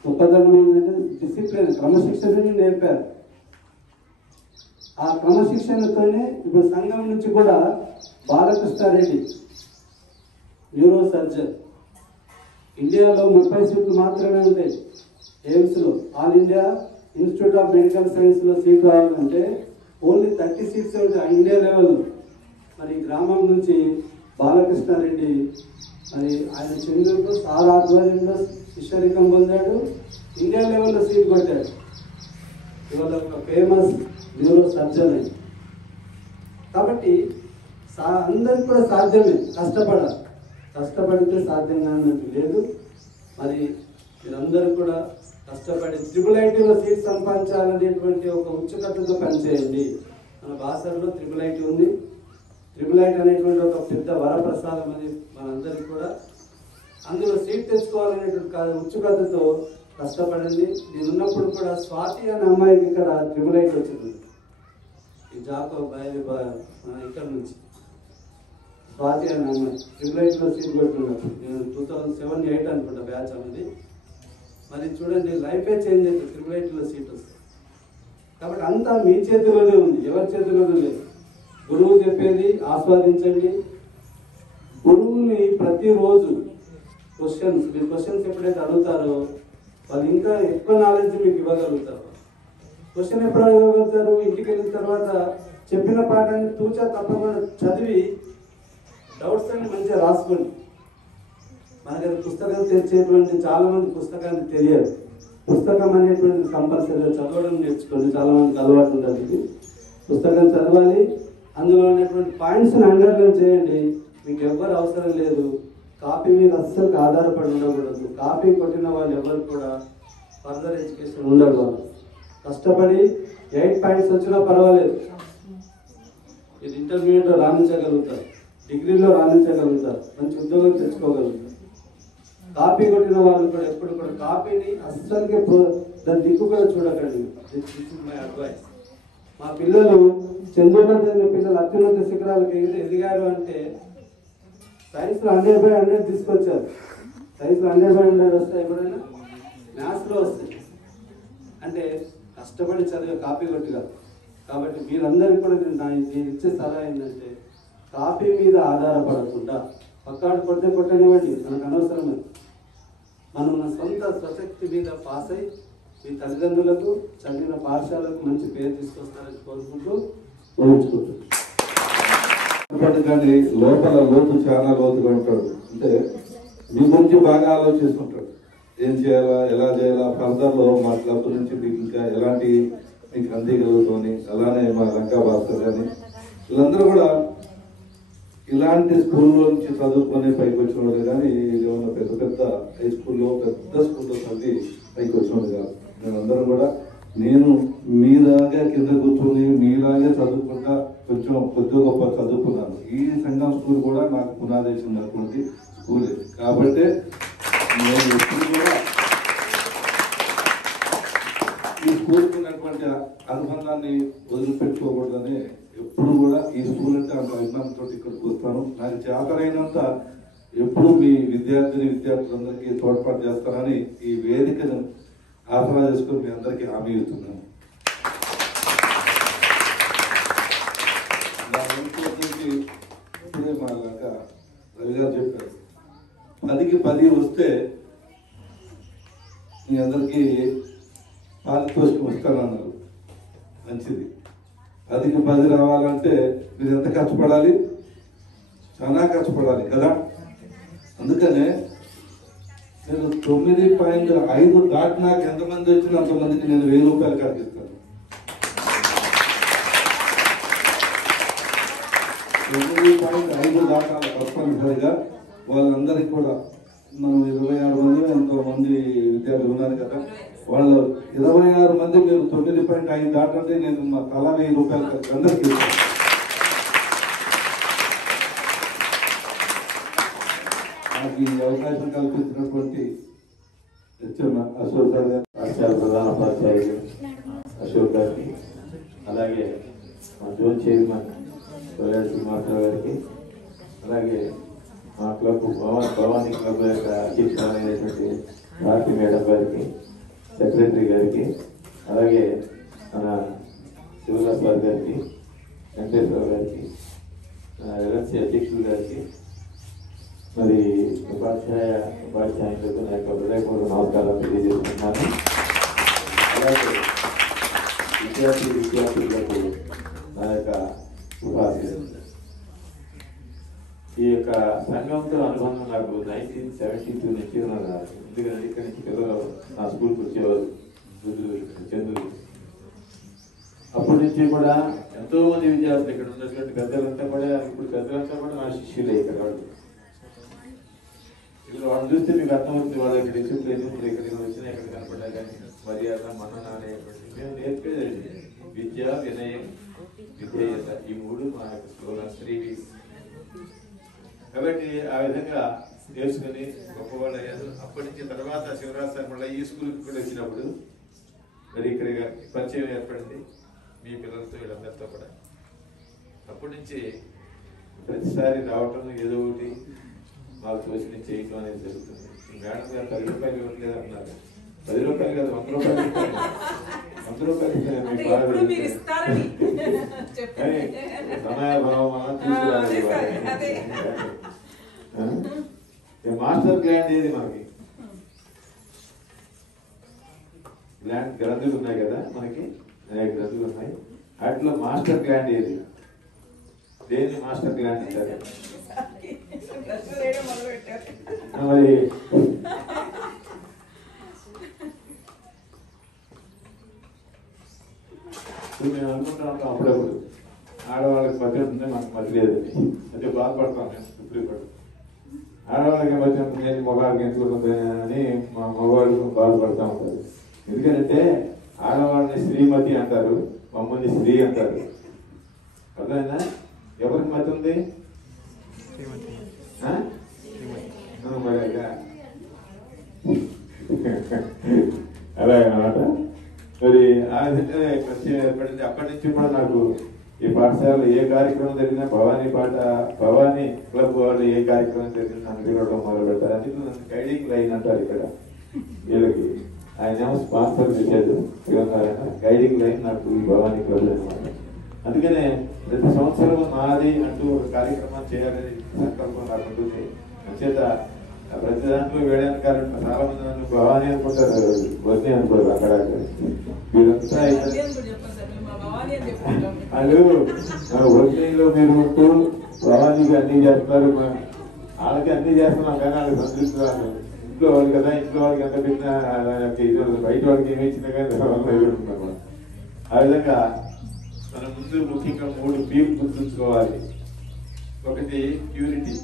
గొప్పదనం ఏంటంటే డిసిప్లిన్, క్రమశిక్షణని నేర్పారు. ఆ క్రమశిక్షణతోనే ఇప్పుడు సంఘం నుంచి కూడా బాలకృష్ణారెడ్డి న్యూరో సర్జన్, ఇండియాలో 30 సీట్లు మాత్రమే ఉంటాయి ఎయిమ్స్లో. All India institute of medical సైన్స్లో సీట్ రావాలంటే ఓన్లీ 30 సీట్స్ ఉంటాయి ఇండియా లెవెల్లో. మరి గ్రామం నుంచి బాలకృష్ణారెడ్డి మరి ఆయన చెందుకు సార్ ఆధ్వర్యంలో శిష్యరికం పొందాడు, ఇండియా లెవెల్లో సీట్ కొట్టాడు. ఇవాళ ఒక ఫేమస్ న్యూరో సర్జన్ అయింది. కాబట్టి అందరికి కూడా సాధ్యమే, కష్టపడాలి. కష్టపడితే సాధ్యం కానట్టు లేదు. మరి మీరందరూ కూడా కష్టపడి IIITలో సీట్ సంపాదించాలనేటువంటి ఒక ఉత్సుకతతో పనిచేయండి. మన బాసర్లో IIIT ఉంది. IIIT అనేటువంటి ఒక పెద్ద వరప్రసాదం అని మనందరికీ కూడా అందులో సీట్ తెచ్చుకోవాలనేటువంటి ఉత్సుకతతో కష్టపడండి. నేను ఉన్నప్పుడు కూడా స్వాతి అనే అమ్మాయికి ఇక్కడ IIIT వచ్చింది. ఈ జాకో ఇక్కడ నుంచి స్వాతి అనే అమ్మాయి IIITలో సీట్ కొట్టుకున్నప్పుడు నేను 2007-8 అనుకుంటా బ్యాచ్ అనేది. మరి చూడండి, లైఫే చేంజ్ అవుతుంది IIITలో సీట్ వస్తుంది. కాబట్టి అంతా మీ చేతిలోనే ఉంది, ఎవరి చేతిలోనే లేదు. గురువు చెప్పేది ఆస్వాదించండి. గురువుని ప్రతిరోజు మీరు క్వశ్చన్స్ ఎప్పుడైతే అడుగుతారో వాళ్ళు ఇంకా ఎక్కువ నాలెడ్జ్ మీకు ఇవ్వగలుగుతారు. క్వశ్చన్ ఎప్పుడు అడగలుగుతారు? ఇంటికి వెళ్ళిన తర్వాత చెప్పిన పాఠాన్ని తూచా తప్పకుండా చదివి డౌట్స్ అన్ని మంచిగా రాసుకోండి. మనకి పుస్తకం తెచ్చేటువంటి చాలా మంది పుస్తకాన్ని తెలియదు. పుస్తకం అనేటువంటిది కంపల్సరీగా చదవడం నేర్చుకోండి. చాలా మందికి అలవాటు ఉంటుంది. పుస్తకం చదవాలి, అందులో ఉన్నటువంటి పాయింట్స్ని అండర్లైన్ చేయండి. మీకు ఎవ్వరు అవసరం లేదు. కాపీ మీద అస్సలు ఆధారపడి ఉండకూడదు. కాపీ కొట్టిన వాళ్ళు ఎవరు కూడా ఫర్దర్ ఎడ్యుకేషన్ ఉండదు. కష్టపడి 8 పాయింట్స్ వచ్చినా పర్వాలేదు, ఇది ఇంటర్మీడియట్లో రాణించగలుగుతారు, డిగ్రీలో రాణించగలుగుతారు, మంచి ఉద్యోగం తెచ్చుకోగలుగుతారు. కాపీ కొట్టిన వాళ్ళు కూడా ఎప్పుడు కూడా కాపీని అస్సలకి దాని దిక్కు కూడా చూడకండి. This is my advice. మా పిల్లలు చంద్రబాబు పిల్లలు అత్యున్నత శిఖరాలకు ఎదిగారు అంటే సైన్స్లో 100/100 తీసుకొచ్చారు. సైన్స్లో 100/100 వస్తాయి, ఎప్పుడైనా మ్యాథ్స్లో వస్తాయి. అంటే కష్టపడి చదివే కాపీ కొట్టిగా. కాబట్టి మీరందరికీ కూడా నేను ఇచ్చే సలహా ఏంటంటే కాపీ మీద ఆధారపడకుండా పక్కాడు కొట్టే కొట్టనివ్వండి, మనకు అనవసరమే. మనం మన సొంత స్వశక్తి మీద పాస్ అయి మీ తల్లిదండ్రులకు చదివిన పాఠశాలకు మంచి పేరు తీసుకొస్తారని కోరుకుంటూ ఊహించుకుంటున్నాను. కానీ లోపల లోతు చాలా లోతుగా ఉంటాడు. అంటే మీ గురించి బాగా ఆలోచిస్తుంటాడు. ఏం చేయాలా, ఎలా చేయాలా, ఫర్దర్లో మా క్లబ్ నుంచి మీకు ఇంకా ఎలాంటి మీకు అందిగలుగుతుంది. అలానే మా లంకా భాస్కర్ కానీ వీళ్ళందరూ కూడా ఇలాంటి స్కూల్లో నుంచి చదువుకొని పైకి వచ్చిన వాళ్ళు కానీ ఏమన్నా పెద్ద పెద్ద హై స్కూల్లో పెద్ద స్కూల్లో చదివి పైకి వచ్చిన వాళ్ళు కాదు. మేమందరం కూడా నేను మీలాగే కింద కూర్చొని మీలాగే చదువుకుంటా కొంచెం కొద్ది గొప్ప చదువుకున్నాను. ఈ సంఘం స్కూల్ కూడా నాకు పునాదేసినటువంటి స్కూలే. కాబట్టి నేను ఎప్పుడు కూడా ఈ స్కూల్కి ఉన్నటువంటి అనుబంధాన్ని వదిలిపెట్టుకోకూడదని ఎప్పుడు కూడా ఈ స్కూల్ అంటే అంత అభిమానంతో ఇక్కడికి వస్తాను. నాకు చేతనైనంత ఎప్పుడు మీ విద్యార్థులందరికీ తోడ్పాటు చేస్తానని ఈ వేదికను ఆసరా చేసుకుని మీ అందరికీ హామీ ఇస్తున్నాను. ఇప్పుడే మా లాగా రవి గారు చెప్పారు, 10కి 10 వస్తే మీ అందరికీ పారితోషికం ఇస్తానన్నారు. మంచిది. 10కి 10 రావాలంటే మీరు ఎంత కష్టపడాలి? చాలా కష్టపడాలి కదా. అందుకనే నేను 9.5 దాటినాక ఎంతమంది వచ్చినా అంతమందికి నేను 1000 రూపాయలు కట్టిస్తాను. 9.5 దాటాలి తప్పనిసరిగా. వాళ్ళందరికీ కూడా మనం 26 మంది ఎంతో మంది విద్యార్థులు ఉన్నారు కదా, వాళ్ళు 26 మంది మీరు 9.5 దాటంటే నేను మా తలా 1000 రూపాయలు అందరికీ ఇస్తాను. నాకు ఈ అవకాశం కల్పించినటువంటి అశోక్ సార్ గారు, పాఠశాల ప్రధాన ఉపాధ్యాయులు అశోక్ గారికి, అలాగే మా జోన్ చైర్మన్ శ్రీనివాసరావు గారికి, అలాగే మా క్లబ్ భవానీ క్లబ్ యొక్క అధ్యక్షులైనటువంటి భారతి మేడం గారికి, సెక్రటరీ గారికి, అలాగే మన శివదాస్ గారి గారికి, వెంకటేశ్వర గారికి, ఎల్ఎన్సీ అధ్యక్షులు గారికి, మరి ఉపాధ్యాయులకు నా యొక్క హృదయపూర్వక నమస్కారాలు తెలియజేస్తున్నాను. అలాగే విద్యార్థులకు నా యొక్క శుభాశీస్సులు. ఈ యొక్క సంఘంతో అనుబంధం నాకు 1972 నుంచి ఉన్నది. ఎందుకంటే ఇక్కడి నుంచి పిల్లలు నా స్కూల్కి వచ్చేవారు చంద్రులు. అప్పటి నుంచి కూడా ఎంతో మంది విద్యార్థులు ఇక్కడ ఉన్నటువంటి పెద్దలంతా కూడా, ఇప్పుడు పెద్దలంతా కూడా నా శిష్యులే. ఇక్కడ వాళ్ళు వాళ్ళు చూస్తే మీకు అర్థమవుతుంది, వాళ్ళ యొక్క డిసిప్లిన్ ఇక్కడికి వచ్చినా ఇక్కడ కనపడ్డా కానీ మర్యాద మన్నన అనేటువంటి మేము నేర్పేదండి. విద్య, వినయం, విధేయత, ఈ మూడు మా యొక్క స్లోగన్ 3 V's. కాబట్టి ఆ విధంగా నేర్చుకుని గొప్పవాళ్ళు అయ్యారు. అప్పటి నుంచి తర్వాత శివరాజ్ సార్ మళ్ళీ ఈ స్కూల్కి కూడా వచ్చినప్పుడు మరి ఇక్కడ పరిచయం ఏర్పడింది మీ పిల్లలతో, వీళ్ళందరితో కూడా. అప్పటి నుంచి ప్రతిసారి రావటం, ఏదో ఒకటి మాకు తోచిన చేయటం అనేది జరుగుతుంది. మేడం గారు 10 రూపాయలు ఇవ్వట్లేదు అంటున్నారు. 10 రూపాయలు కాదు, 100 రూపాయలు ఇస్తాను. 100 రూపాయలు ఇస్తాను మీకు బాగా సమయభావం అలా తీసుకురావాలి. మాస్టర్ గ్రాండ్ ఏది మనకి గ్రాండ్ గ్రంథులు ఉన్నాయి కదా, మనకి అనేక గ్రంథులు ఉన్నాయి. వాటిలో మాస్టర్ గ్రాండ్ ఏది? దేన్ని మాస్టర్ గ్రాండ్ అంటారు? మరి మేము అనుకుంటా ఉంటాం అప్పుడప్పుడు ఆడవాళ్ళకి మధ్య ఉంటుంది, మనకు మధ్య లేదని. అంటే బాధపడతాం మేము ఇప్పుడు. ఆడవాళ్ళకి మధ్య ఉంటుంది, మగవాళ్ళకి ఎందుకు అని మా మగవాళ్ళు బాధపడతా ఉంటారు. ఎందుకంటే ఆడవాళ్ళని శ్రీమతి అంటారు, మమ్మల్ని శ్రీ అంటారు. అర్థమైందా? ఎవరికి మధ్య ఉంది? అలాగే అన్నమాట. మరి ఆ విధంగా పరిచయం ఏర్పడింది. అప్పటి నుంచి కూడా నాకు ఈ పాఠశాలలో ఏ కార్యక్రమం జరిగినా భవానీ క్లబ్ వాళ్ళు ఏ కార్యక్రమం జరిగినా నన్ను పిలవడం మొదలు పెడతారు. అందుకు నన్ను గైడింగ్ లైన్ అంటారు ఇక్కడ వీళ్ళకి. ఆయన ఏమో స్పాన్సర్ చేశారు, గైడింగ్ లైన్ నాకు ఈ భవానీ క్లబ్ అనమాట. అందుకనే ప్రతి సంవత్సరం నాది అంటూ ఒక కార్యక్రమం చేయాలని సంకల్పం నాకు ఉంటుంది. అంచేత ప్రతి దాంట్లో వేయడానికి కారణం చాలా మంది నన్ను భవానీ అనుకుంటారు, వద్ని అనుకోరు. అక్కడ వీళ్ళంతా వాళ్ళు వద్నీలో మీరు ఉంటూ భవానీకి అన్ని చేస్తున్నారు, వాళ్ళకి అన్ని చేస్తున్నాం కానీ వాళ్ళకి సంతృప్తి రాదు. ఇంట్లో వాళ్ళు కదా, ఇంట్లో వాళ్ళకి ఎంత పెట్టినా బయట వాళ్ళకి ఏమి ఇచ్చినా కానీ ఎదుర్కొన్నాం. ఆ విధంగా మనం ముందు ముఖ్యంగా 3 P's గుర్తుంచుకోవాలి. ఒకటి ప్యూరిటీ,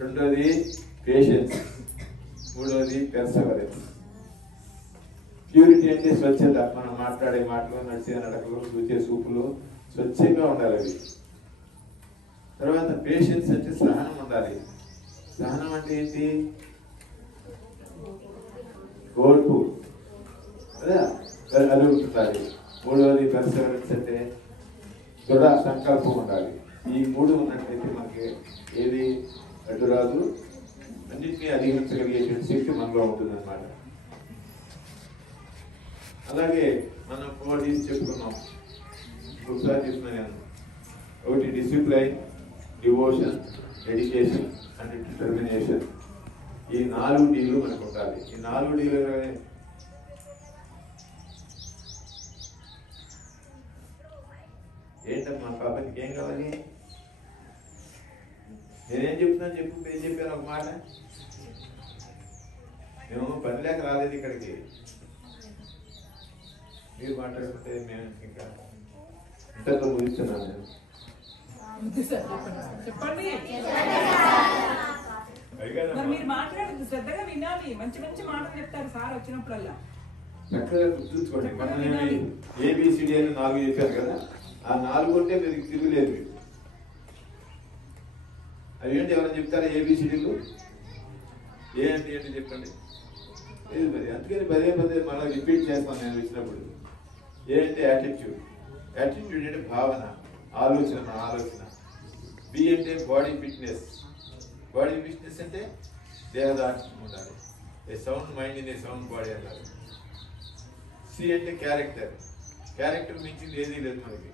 రెండోది పేషెన్స్, మూడోది పెర్సవరెన్స్. ప్యూరిటీ అంటే స్వచ్ఛత. మనం మాట్లాడే మాటలు, నడిచే నడకలు, చూసే చూపులు స్వచ్ఛంగా ఉండాలి అవి. తర్వాత పేషెన్స్ అంటే సహనం ఉండాలి. సహనం అంటే ఏంటి? ఓర్పు, అది ఉండాలి. మూడవది పెర్సవరెన్స్ అంటే దృఢ సంకల్పం ఉండాలి. ఈ 3 ఉన్నట్లయితే మనకి ఏది అడ్డు రాదు, అన్నింటినీ అధిగమించగలిగేటువంటి శక్తి మనలో ఉంటుంది అన్నమాట. అలాగే మనం 4 D's చెప్పుకున్నాం, ఒకసారి చెప్తున్నా నేను. ఒకటి discipline, devotion, dedication and determination. ఈ 4 D'లు మనకు ఉండాలి. ఈ 4 D'లు ఏంటమ్మా పాపకి ఏం కావాలి? నేనేం చెప్తున్నాను చెప్పు. ఏం చెప్పాను ఒక మాట. మేము పని లేక రాలేదు ఇక్కడికి. మీరు మాట్లాడుకుంటే మేము ఇంకా ఇంతలో ముగిస్తున్నాను నేను. మరి మీరు మాట్లాడదు శ్రద్ధగా వినాలి, మంచి మంచి మాటలు చెప్తారు సార్ వచ్చినప్పుడల్లా. చక్కగా గుర్తుంచుకోండి. మనం ఏబిసిడి అని 4 చెప్పారు కదా, ఆ 4 ఉంటే మీరు తిరుగులేదు. అవి ఏంటి ఎవరైనా చెప్తారా ఏబిసిడీలు? ఏ అంటే ఏంటి చెప్పండి. లేదు మరి, అందుకని పదే మళ్ళీ రిపీట్ చేస్తాను నేను వచ్చినప్పుడు. ఏ అంటే యాటిట్యూడ్. యాటిట్యూడ్ అంటే భావన, ఆలోచన, మన ఆలోచన. బి అంటే బాడీ ఫిట్నెస్. బాడీ ఫిట్నెస్ అంటే దేహదార్ఢ్యం ఉండాలి. A sound mind in a sound body అన్నారు. సి అంటే క్యారెక్టర్. క్యారెక్టర్ మించింది ఏదీ లేదు మనకి.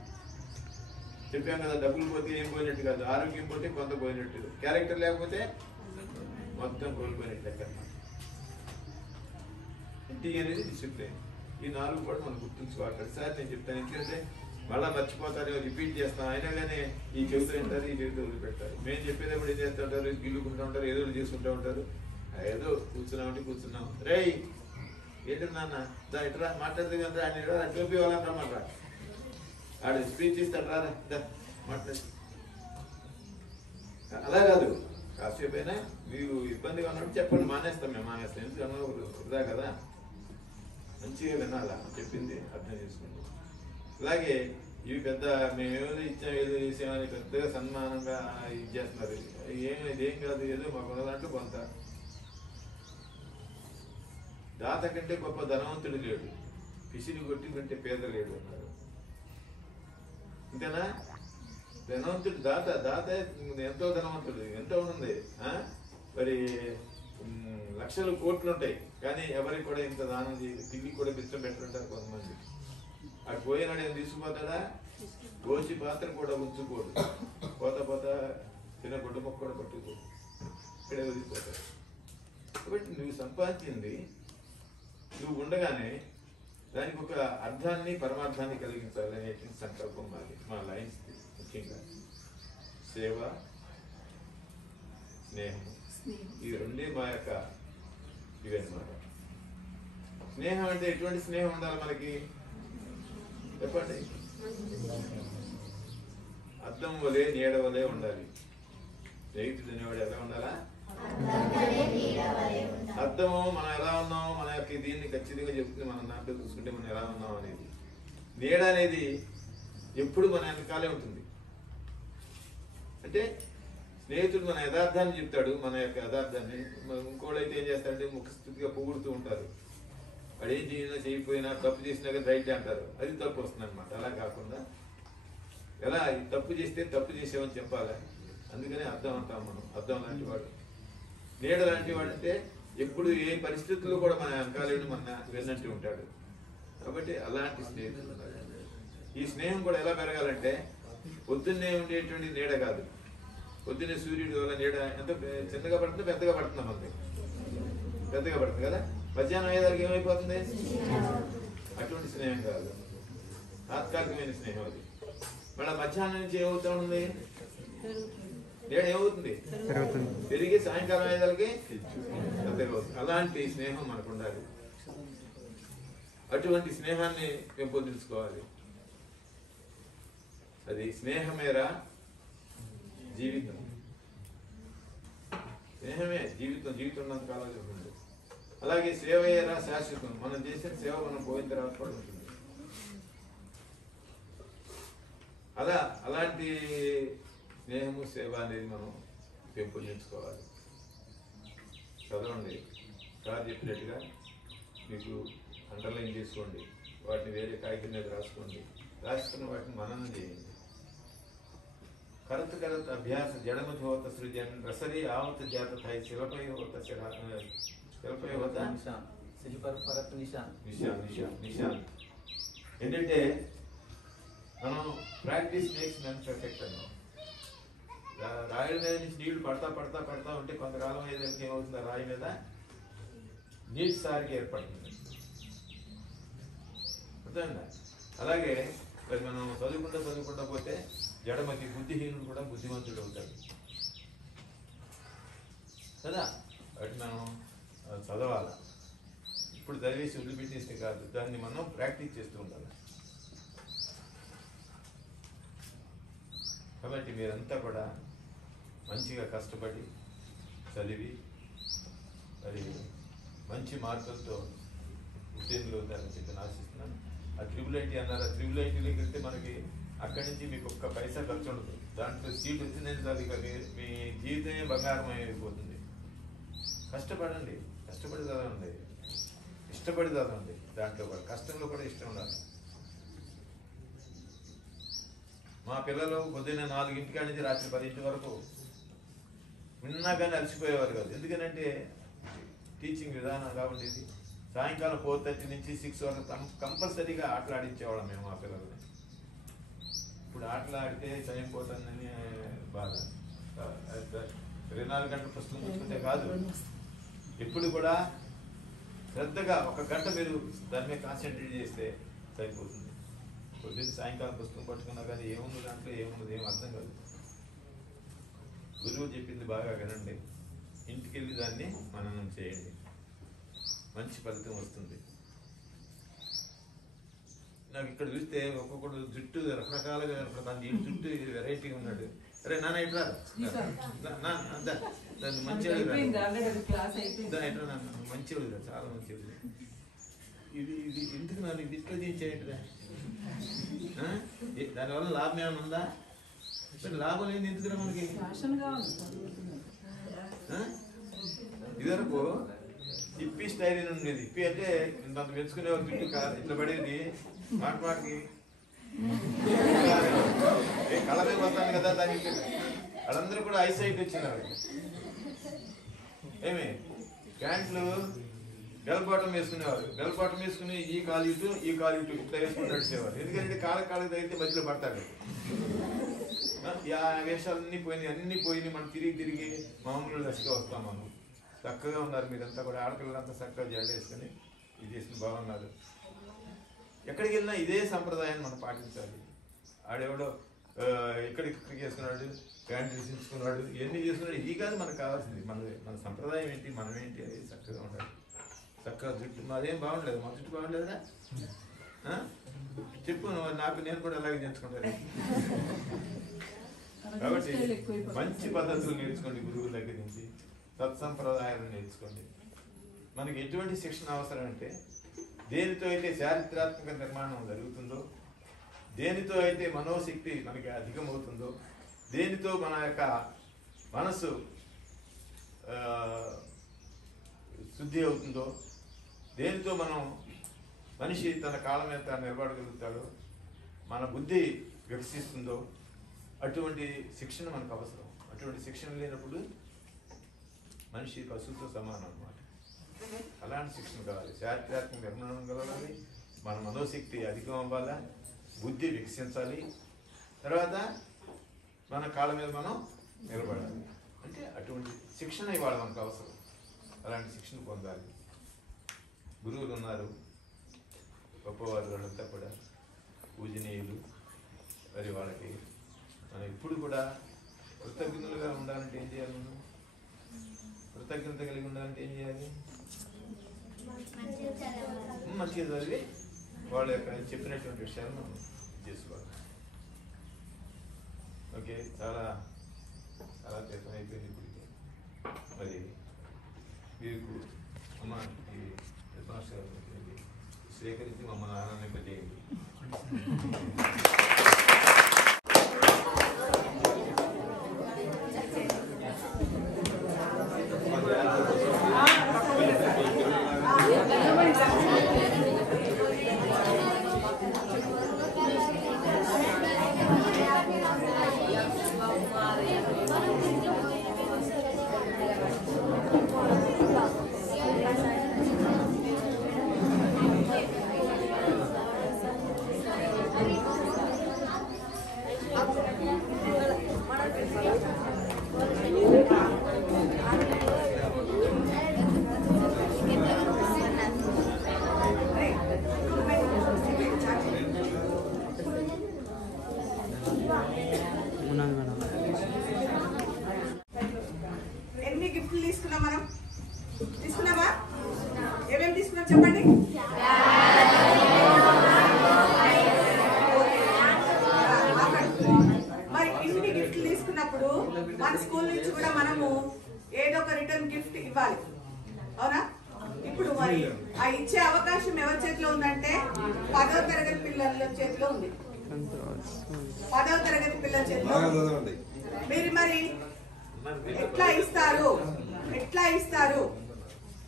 చెప్పాం కదా, డబ్బులు పోతే ఏం పోయినట్టు కాదు, ఆరోగ్యం పోతే కొంత పోయినట్టు. క్యారెక్టర్ లేకపోతే మొత్తం కోల్పోయినట్టు లెక్క. టీ అనేది డిసిప్లిన్. ఈ 4 కూడా మనం గుర్తుంచుకోవాలి. సార్ నేను చెప్తాను, ఎందుకంటే మళ్ళీ మర్చిపోతారు, రిపీట్ చేస్తాం. అయినా కానీ ఈ చెబుతూ ఉంటారు, ఈ చెబుతూ వదిలిపెడతారు. మేము చెప్పేటప్పుడు ఏం చేస్తూ ఉంటారు, గిల్లుకుంటూ ఉంటారు, ఏదో చేసుకుంటూ ఉంటారు. ఏదో కూర్చున్నామంటే కూర్చున్నాం. రే ఏంటి నాన్న దా ఇట్లా మాట్లాడితే కదా ఆయన చూపి వాళ్ళంటామాట. ఆడు స్పీచ్ ఇస్తాడు, రాదా మాట్లాడి. అలా కాదు, కాసేపు అయినా మీరు ఇబ్బందిగా ఉన్నప్పుడు చెప్పండి, మానేస్తాం. మేము మానేస్తాం. ఎందుకన్నా వృధా కదా, మంచిగా వినాలా, చెప్పింది అర్థం చేసుకోండి. అలాగే ఇవి పెద్ద మేము ఏదో ఇచ్చాం ఏదో చేసామని పెద్దగా సన్మానంగా ఇది చేస్తున్నారు. ఇదేం కాదు, ఏదో మాకు ఉన్నదంటూ కొంత. దాత కంటే గొప్ప ధనవంతుడు లేడు, పిసిని కొట్టి కంటే పేద లేడు అన్నారు. అంతేనా? ధనవంతుడు దాత ఎంతో ధనవంతుడు, ఎంతో ఉంది. మరి లక్షలు కోట్లు ఉంటాయి, కానీ ఎవరికి కూడా ఇంత దానం చేసి తిండికి కూడా బిచ్చం పెట్టారు కొంతమంది. అటు పోయినాడు ఏం తీసుకుపోతాడా, గోచి పాత్ర కూడా ఉంచుకోడు, పోత చిన్న గుడ్డ మొక్క కూడా పట్టుకోడు, ఇక్కడే వదిలిపోతాడు. కాబట్టి నువ్వు సంపాదించింది నువ్వు ఉండగానే దానికి ఒక అర్థాన్ని పరమార్థాన్ని కలిగించాలనే సంకల్పం మాది, మా లైన్స్ ముఖ్యంగా సేవ, స్నేహము. ఈ రెండే మా యొక్క ఇవన్నమాట. స్నేహం అంటే ఎటువంటి స్నేహం ఉండాలి మనకి చెప్పండి? అద్దం వలే నీడ వలే ఉండాలి. స్నేహితుడు అనేవాడు ఎలా ఉండాలా? అర్థము మనం ఎలా ఉన్నాం, మన యొక్క దీన్ని ఖచ్చితంగా చెప్తుంది. మనం దాంట్లో చూసుకుంటే మనం ఎలా ఉన్నాం అనేది. నీడ అనేది ఎప్పుడు మన వెనకాలే ఉంటుంది. అంటే స్నేహితుడు మన యథార్థాన్ని చెప్తాడు, మన యొక్క యథార్థాన్ని. ఇంకోళ్ళు అయితే ఏం చేస్తారంటే ముఖస్థితిగా పొగుడుతూ ఉంటారు. వాడు ఏం చేయకపోయినా తప్పు చేసినా కానీ రైట్ అంటారు, అది తప్పు వస్తుంది అనమాట. అలా కాకుండా ఎలా తప్పు చేస్తే తప్పు చేసామని చెప్పాలి. అందుకని అర్థం అంటాం మనం. అర్థం లాంటి వాడు. నీడ లాంటి వాడు అంటే ఎప్పుడు ఏ పరిస్థితుల్లో కూడా మన వెనకాలేని మన విన్నట్టు ఉంటాడు. కాబట్టి అలాంటి స్నేహితులు ఉన్నారు. ఈ స్నేహం కూడా ఎలా పెరగాలంటే పొద్దున్నే ఉండేటువంటి నీడ కాదు. పొద్దున్నే సూర్యుడు వల్ల నీడ ఎంత చిన్నగా పడుతుందో పెద్దగా పడుతుందా మనకి? పెద్దగా పడుతుంది కదా. మధ్యాహ్నం అయ్యేదానికి ఏమైపోతుంది? అటువంటి స్నేహం కాదు, తాత్కాలికమైన స్నేహం అది. మళ్ళీ మధ్యాహ్నం నుంచి ఏమవుతా ఉంది? నీడ ఏమవుతుంది? పెరిగి సాయంకాలం అయ్యేదానికి పెద్దగా అవుతుంది. అలాంటి స్నేహం మనకు ఉండాలి. అటువంటి స్నేహాన్ని పెంపొందించుకోవాలి. అది స్నేహమేరా జీవితం. స్నేహమే జీవితం. జీవితం ఉన్నంత కాలం ఉంటుంది. అలాగే సేవయేరా శాశ్వతం. మనం చేసిన సేవ మనం పోయిన తర్వాత కూడా ఉంటుంది. అలాంటి స్నేహము సేవ అనేది మనం పెంపొందించుకోవాలి. చదవండి, సార్ చెప్పినట్టుగా మీకు అండర్లైన్ చేసుకోండి, వాటిని వేరే కాగితం మీద రాసుకోండి. రాసుకున్న వాటిని మననం చేయండి. करत करत अभ्यास जड़मत होता सृजन रसरी आवत जात थाई शिल्पय होता शिल्पय होता सिज पर फरक निशान निशान निशान निशान ఏంటంటే మనం ప్రాక్టీస్ మేక్స్ మెన్ పర్ఫెక్ట్ అన్నాం. రాయి మీద నుంచి నీళ్లు పడతా పడతా పడతా ఉంటే కొంతకాలం ఏదైతే ఏమవుతుంది, రాయి మీద నీటి సారికి ఏర్పడుతుంది. అర్థమైందా? అలాగే మరి మనం చదువుకుంటా పోతే జడమతి బుద్ధిహీనుడు కూడా బుద్ధిమంతుడు అవుతాడు కదా. వాటి మనం చదవాలి. ఇప్పుడు చదివేసి వదిలిపెట్టేస్తే కాదు, దాన్ని మనం ప్రాక్టీస్ చేస్తూ ఉండాలి. కాబట్టి మీరంతా కూడా మంచిగా కష్టపడి చదివి మరి మంచి మార్కులతో ఉత్తీర్ణులు అవుతారని చెప్పి ఆశిస్తున్నాను. ఆ ట్రిపుల్ ఐటీ అన్నారు, ఆ ట్రిపుల్ ఐటీలోకి వెళ్తే మనకి అక్కడి నుంచి మీకు ఒక్క పైసా ఖర్చు ఉండదు. దాంట్లో సీట్ వచ్చిందని సార్ ఇక మీ జీవితమే బంగారం అయిపోతుంది. కష్టపడండి, కష్టపడి చదవండి, ఇష్టపడి చదవండి. దాంట్లో కూడా కష్టంలో కూడా ఇష్టం ఉండాలి. మా పిల్లలు పొద్దున్న 4 నుంచి రాత్రి 10 వరకు విన్నా కానీ అలసిపోయేవారు కాదు. ఎందుకనంటే టీచింగ్ విధానం కాబట్టి సాయంకాలం 4:30 నుంచి 6 వరకు కంపల్సరీగా ఆటలు ఆడించేవాళ్ళం మేము మా పిల్లల్ని. ఇప్పుడు ఆటలు ఆడితే టైం పోతుందని బాధ. 24 గంటలు పుస్తకం చూసుకుంటే కాదు, ఎప్పుడు కూడా శ్రద్ధగా 1 గంట మీరు దాని మీద కాన్సన్ట్రేట్ చేస్తే సరిపోతుంది. పొద్దున్న సాయంకాలం పుస్తకం పట్టుకున్నా కానీ ఏముంది దాంట్లో ఏముంది ఏం అర్థం కాదు. గురువు చెప్పింది బాగా వినండి, ఇంటికి వెళ్ళి దాన్ని మననం చేయండి, మంచి ఫలితం వస్తుంది. నాకు ఇక్కడ చూస్తే ఒక్కొక్కడు జుట్టు రకరకాలుగా కనపడతాను. ఈ జుట్టు వెరైటీగా ఉన్నాడు. అరే నాన్న ఇట్లా దాన్ని మంచిగా మంచిగా చాలా మంచిగా. ఇది ఇది ఎందుకు నన్ను ఇది ఇట్లా చేయించేయండిరా? దానివల్ల లాభం ఏమైనా ఉందా? లాభం లేదు ఎందుకురా మనకి? ఇదివరకు ఇప్పి స్టైల్ అని ఉండేది. ఇప్పి అంటే ఇంత పెంచుకునే జుట్టు ఇట్లా పడేది, మాటికి కలర్ పోతాను కదా. దానికి వాళ్ళందరూ కూడా ఐసైట్ వచ్చినారు. ఏమి ప్యాంట్లు బెల్ బాటం వేసుకునేవారు. బెల్ బాటం వేసుకుని ఈ కాలు ఇటు ఈ కాలు ఇటు ఇట్లా వేసుకుని నడిచేవారు. ఎందుకంటే కాళ్ళకి తగిలితే మధ్యలో పడతాడు. ఆ వేషాలన్నీ పోయినాయి, అన్నీ పోయినాయి. మనం తిరిగి మామూలు దశగా వస్తాం. మనం చక్కగా ఉన్నారు మీరంతా కూడా. ఆడపిల్లలంతా చక్కగా జడ వేసుకొని ఇది చేసుకుని బాగున్నారు. ఎక్కడికి వెళ్ళినా ఇదే సంప్రదాయాన్ని మనం పాటించాలి. ఆడెవడో ఇక్కడికి చేసుకున్నాడు, ప్యాంట్ తీసుకున్నాడు, ఇవన్నీ చేసుకున్నాడు. ఇది కాదు మనకు కావాల్సింది. మన సంప్రదాయం ఏంటి, మనం ఏంటి అది చక్కగా ఉండాలి. చక్కగా జుట్టు మాదేం బాగుండలేదు. మా జుట్టు బాగుండలేదా? చెప్పు, నేను కూడా అలాగే చేయించుకుంటాను. కాబట్టి మంచి పద్ధతులు నేర్చుకోండి. గురువుల దగ్గర నుంచి సత్సంప్రదాయాలు నేర్చుకోండి. మనకి ఎటువంటి శిక్షణ అవసరం అంటే, దేనితో అయితే చారిత్రాత్మక నిర్మాణం జరుగుతుందో, దేనితో అయితే మనోశక్తి మనకి అధికమవుతుందో, దేనితో మన యొక్క మనసు శుద్ధి అవుతుందో, దేనితో మనం మనిషి తన కాళ్ళ మీద తాను నిలబడగలుగుతాడో, మన బుద్ధి వికసిస్తుందో, అటువంటి శిక్షణ మనకు అవసరం. అటువంటి శిక్షణ లేనప్పుడు మనిషి పశువుతో సమానం అన్నమాట. అలాంటి శిక్షణ కావాలి. చారిత్రాత్మక నిర్మాణం కలగాలి, మన మనోశక్తి అధికం అవ్వాలా, బుద్ధి వికసించాలి, తర్వాత మన కాళ్ళ మీద మనం నిలబడాలి. అంటే అటువంటి శిక్షణ ఇవాళ మనకు అవసరం. అలాంటి శిక్షణ పొందాలి. గురువులు ఉన్నారు, గొప్పవారు, వాళ్ళంతా కూడా పూజనీయులు. మరి వాళ్ళకి మనం ఇప్పుడు కూడా కృతజ్ఞతలుగా ఉండాలంటే ఏం చేయాలి? మనం కృతజ్ఞత కలిగి ఉండాలంటే ఏం చేయాలి? మంచిగా చదివి వాళ్ళ యొక్క చెప్పినటువంటి విషయాలు మనం చేసుకోవాలి. ఓకే, చాలా చాలా తీర్థం అయిపోయింది ఇప్పటికి. మరి మీకు అమ్మ ఈ స్వీకరించి మమ్మల్ని ఆనందింపజేయండి. ఎన్ని గిఫ్ట్లు తీసుకున్నాం మనం? తీసుకున్నామా? ఏమేమి తీసుకున్నాం చెప్పండి. మరి ఇన్ని గిఫ్ట్లు తీసుకున్నప్పుడు మన స్కూల్ నుంచి కూడా మనము ఏదో ఒక రిటర్న్ ఇవ్వాలి, అవునా? ఇప్పుడు మరి ఆ ఇచ్చే అవకాశం ఎవరి చేతిలో ఉందంటే 10వ తరగతి పిల్లల చేతిలో ఉంది. 10వ తరగతి పిల్లల చేతిలో ఉంది. మీరు మరి ఎట్లా ఇస్తారు?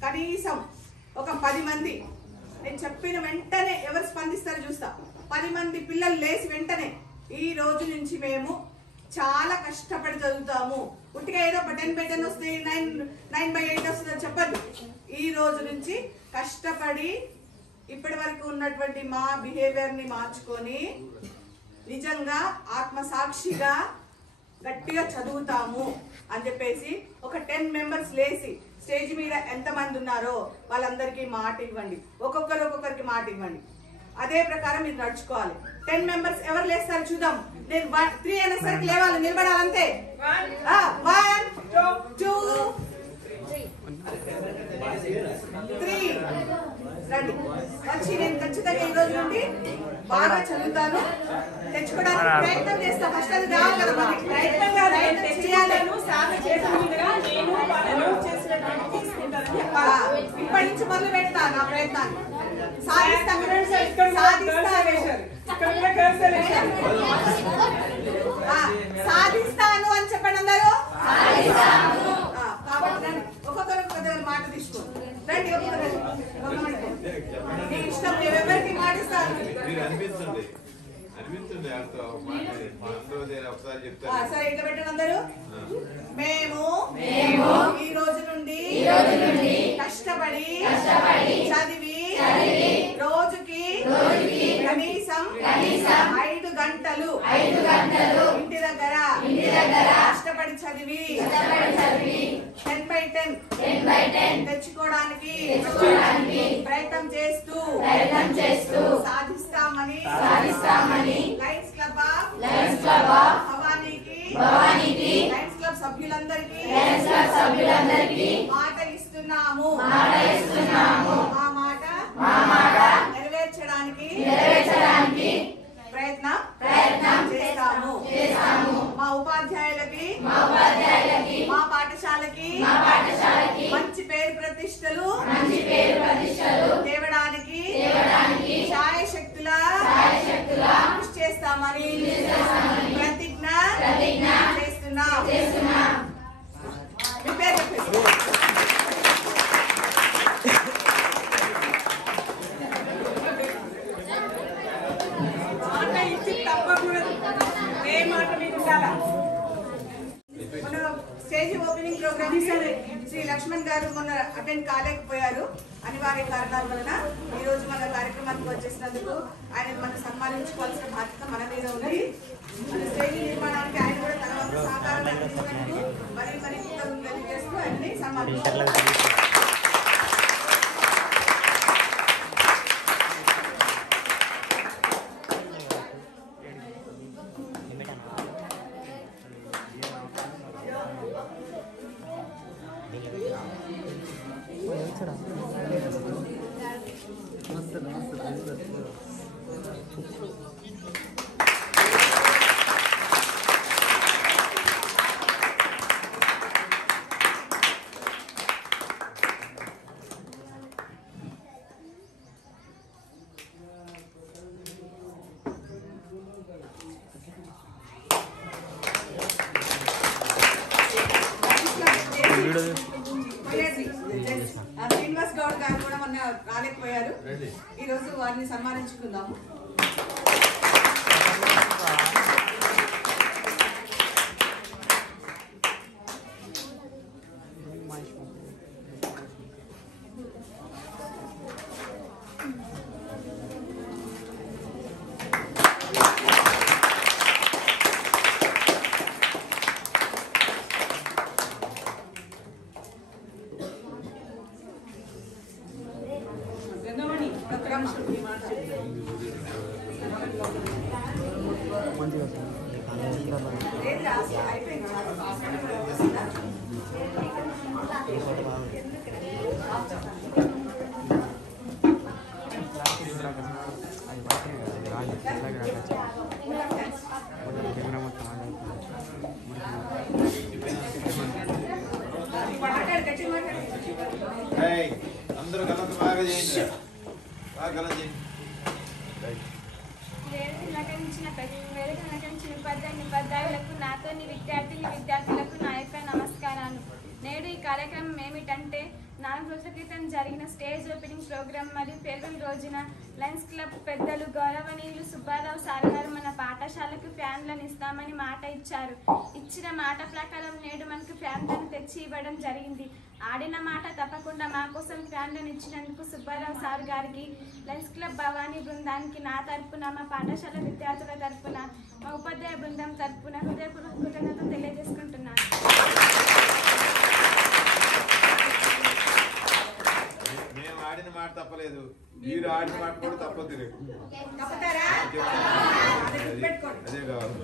కనీసం ఒక 10 మంది నేను చెప్పిన వెంటనే ఎవరు స్పందిస్తారో చూస్తా. 10 మంది పిల్లలు లేచి వెంటనే ఈ రోజు నుంచి మేము చాలా కష్టపడి చదువుతాము, ఉట్టిగా ఏదో 10/10 వస్తుంది 9/8 వస్తుంది చెప్పద్దు. ఈ రోజు నుంచి కష్టపడి ఇప్పటి వరకు ఉన్నటువంటి మా బిహేవియర్ ని మార్చుకొని నిజంగా ఆత్మసాక్షిగా గట్టిగా చదువుతాము అని చెప్పేసి ఒక 10 మెంబర్స్ లేచి స్టేజ్ మీద ఎంతమంది ఉన్నారో వాళ్ళందరికీ మాట ఇవ్వండి, ఒక్కొక్కరికి మాట ఇవ్వండి. అదే ప్రకారం మీరు నడుచుకోవాలి. 10 మెంబర్స్ ఎవరు లేస్తారు చూద్దాం. నేను 3 అనేసరికి లేవాలి, నిలబడాలంతే. 1 2 3 రండి. వచ్చి నేను ఖచ్చితంగా ఈ రోజు నుండి బాగా చదువుతాను, తెచ్చుకోవడానికి ప్రయత్నం చేస్తా. ఫస్ట్ అది రావాలి కదా, మనకి ప్రయత్నం చేయాలి. ఇప్పటి నుంచి మొదలు పెడతా నా ప్రయత్నాన్ని. సాధిస్తాను అని చెప్పండి అందరూ. కాబట్టి ఒక్కొక్కరు మాట తీసుకోండి. రండి, మీ ఇష్టం, ఎవరికి మాటిస్తాను. సరే, ఇట్లా పెట్టండి అందరూ. మేము ఈ రోజు నుండి కష్టపడి చదివి రోజుకి కనీసం 5 గంటలు ఇంటి దగ్గర కష్టపడి చదివి 10/10 తెచ్చుకోవడానికి ప్రయత్నం చేస్తూ సాధిస్తామని లయన్స్ క్లబ్ భవానీకి లయన్స్ క్లబ్ సభ్యులందరికీ మాట ఇస్తున్నాము. మా మాట నెరవేర్చడానికి ప్రయత్నం చేస్తాము. మా ఉపాధ్యాయులకి మా పాఠశాలకి మంచి పేరు ప్రతిష్టలు తేవడానికి శాయశక్తులా కృషి చేస్తామని ప్రతిజ్ఞ చేస్తున్నాం. మీ పేరు చెప్పేసి stage opening program Shri Lakshman గారు మొన్న అటెండ్ కాలేకపోయారు అనివార్య కారణాల వలన. ఈ రోజు మన కార్యక్రమానికి వచ్చేసినందుకు ఆయన మనం సన్మానించుకోవాల్సిన బాధ్యత మన మీద ఉంది. మన స్టేజ్ నిర్మాణానికి ఆయన కూడా తన వంతు సహకారాన్ని అందించినందుకు మరీ కృతజ్ఞతలు తెలియజేస్తూ ఆయన్ని సన్మానించారు. శ్రీనివాస్ గౌడ్ గారు కూడా మొన్న రాలేకపోయారు. ఈ రోజు వారిని సన్మానించుకుందాము. అందరూ గలంత బాగా చేయండి, బాగా గలం చేయండి. ఉపాధ్యాయులకు నాతోని విద్యార్థులకు నా యొక్క నమస్కారాలు. నేడు ఈ కార్యక్రమం ఏమిటంటే 4 రోజుల క్రితం జరిగిన స్టేజ్ ఓపెనింగ్ ప్రోగ్రాం మరియు ఫేర్వెల్ రోజున లయన్స్ క్లబ్ పెద్దలు గౌరవనీయులు సుబ్బారావు సార్ గారు మన పాఠశాలకు ఫ్యాన్లను ఇస్తామని మాట ఇచ్చారు. ఇచ్చిన మాట ప్రకారం నేడు మనకు ఫ్యాన్లను తెచ్చి ఇవ్వడం జరిగింది. ఆడిన మాట తప్పకుండా మా కోసం ఫ్యాన్లను ఇచ్చినందుకు సుబ్బారావు సార్ గారికి, లయన్స్ క్లబ్ భవానీ బృందానికి నా తరపున, మా పాఠశాల విద్యార్థుల తరపున, మా ఉపాధ్యాయ బృందం తరపున హృదయపూర్వక కృతజ్ఞతలు తెలియజేసుకుంటున్నాను. మేము ఆడిన మాట తప్పలేదు, మీరు ఆడిన మాట కూడా తప్పదు. అదే కావాలి.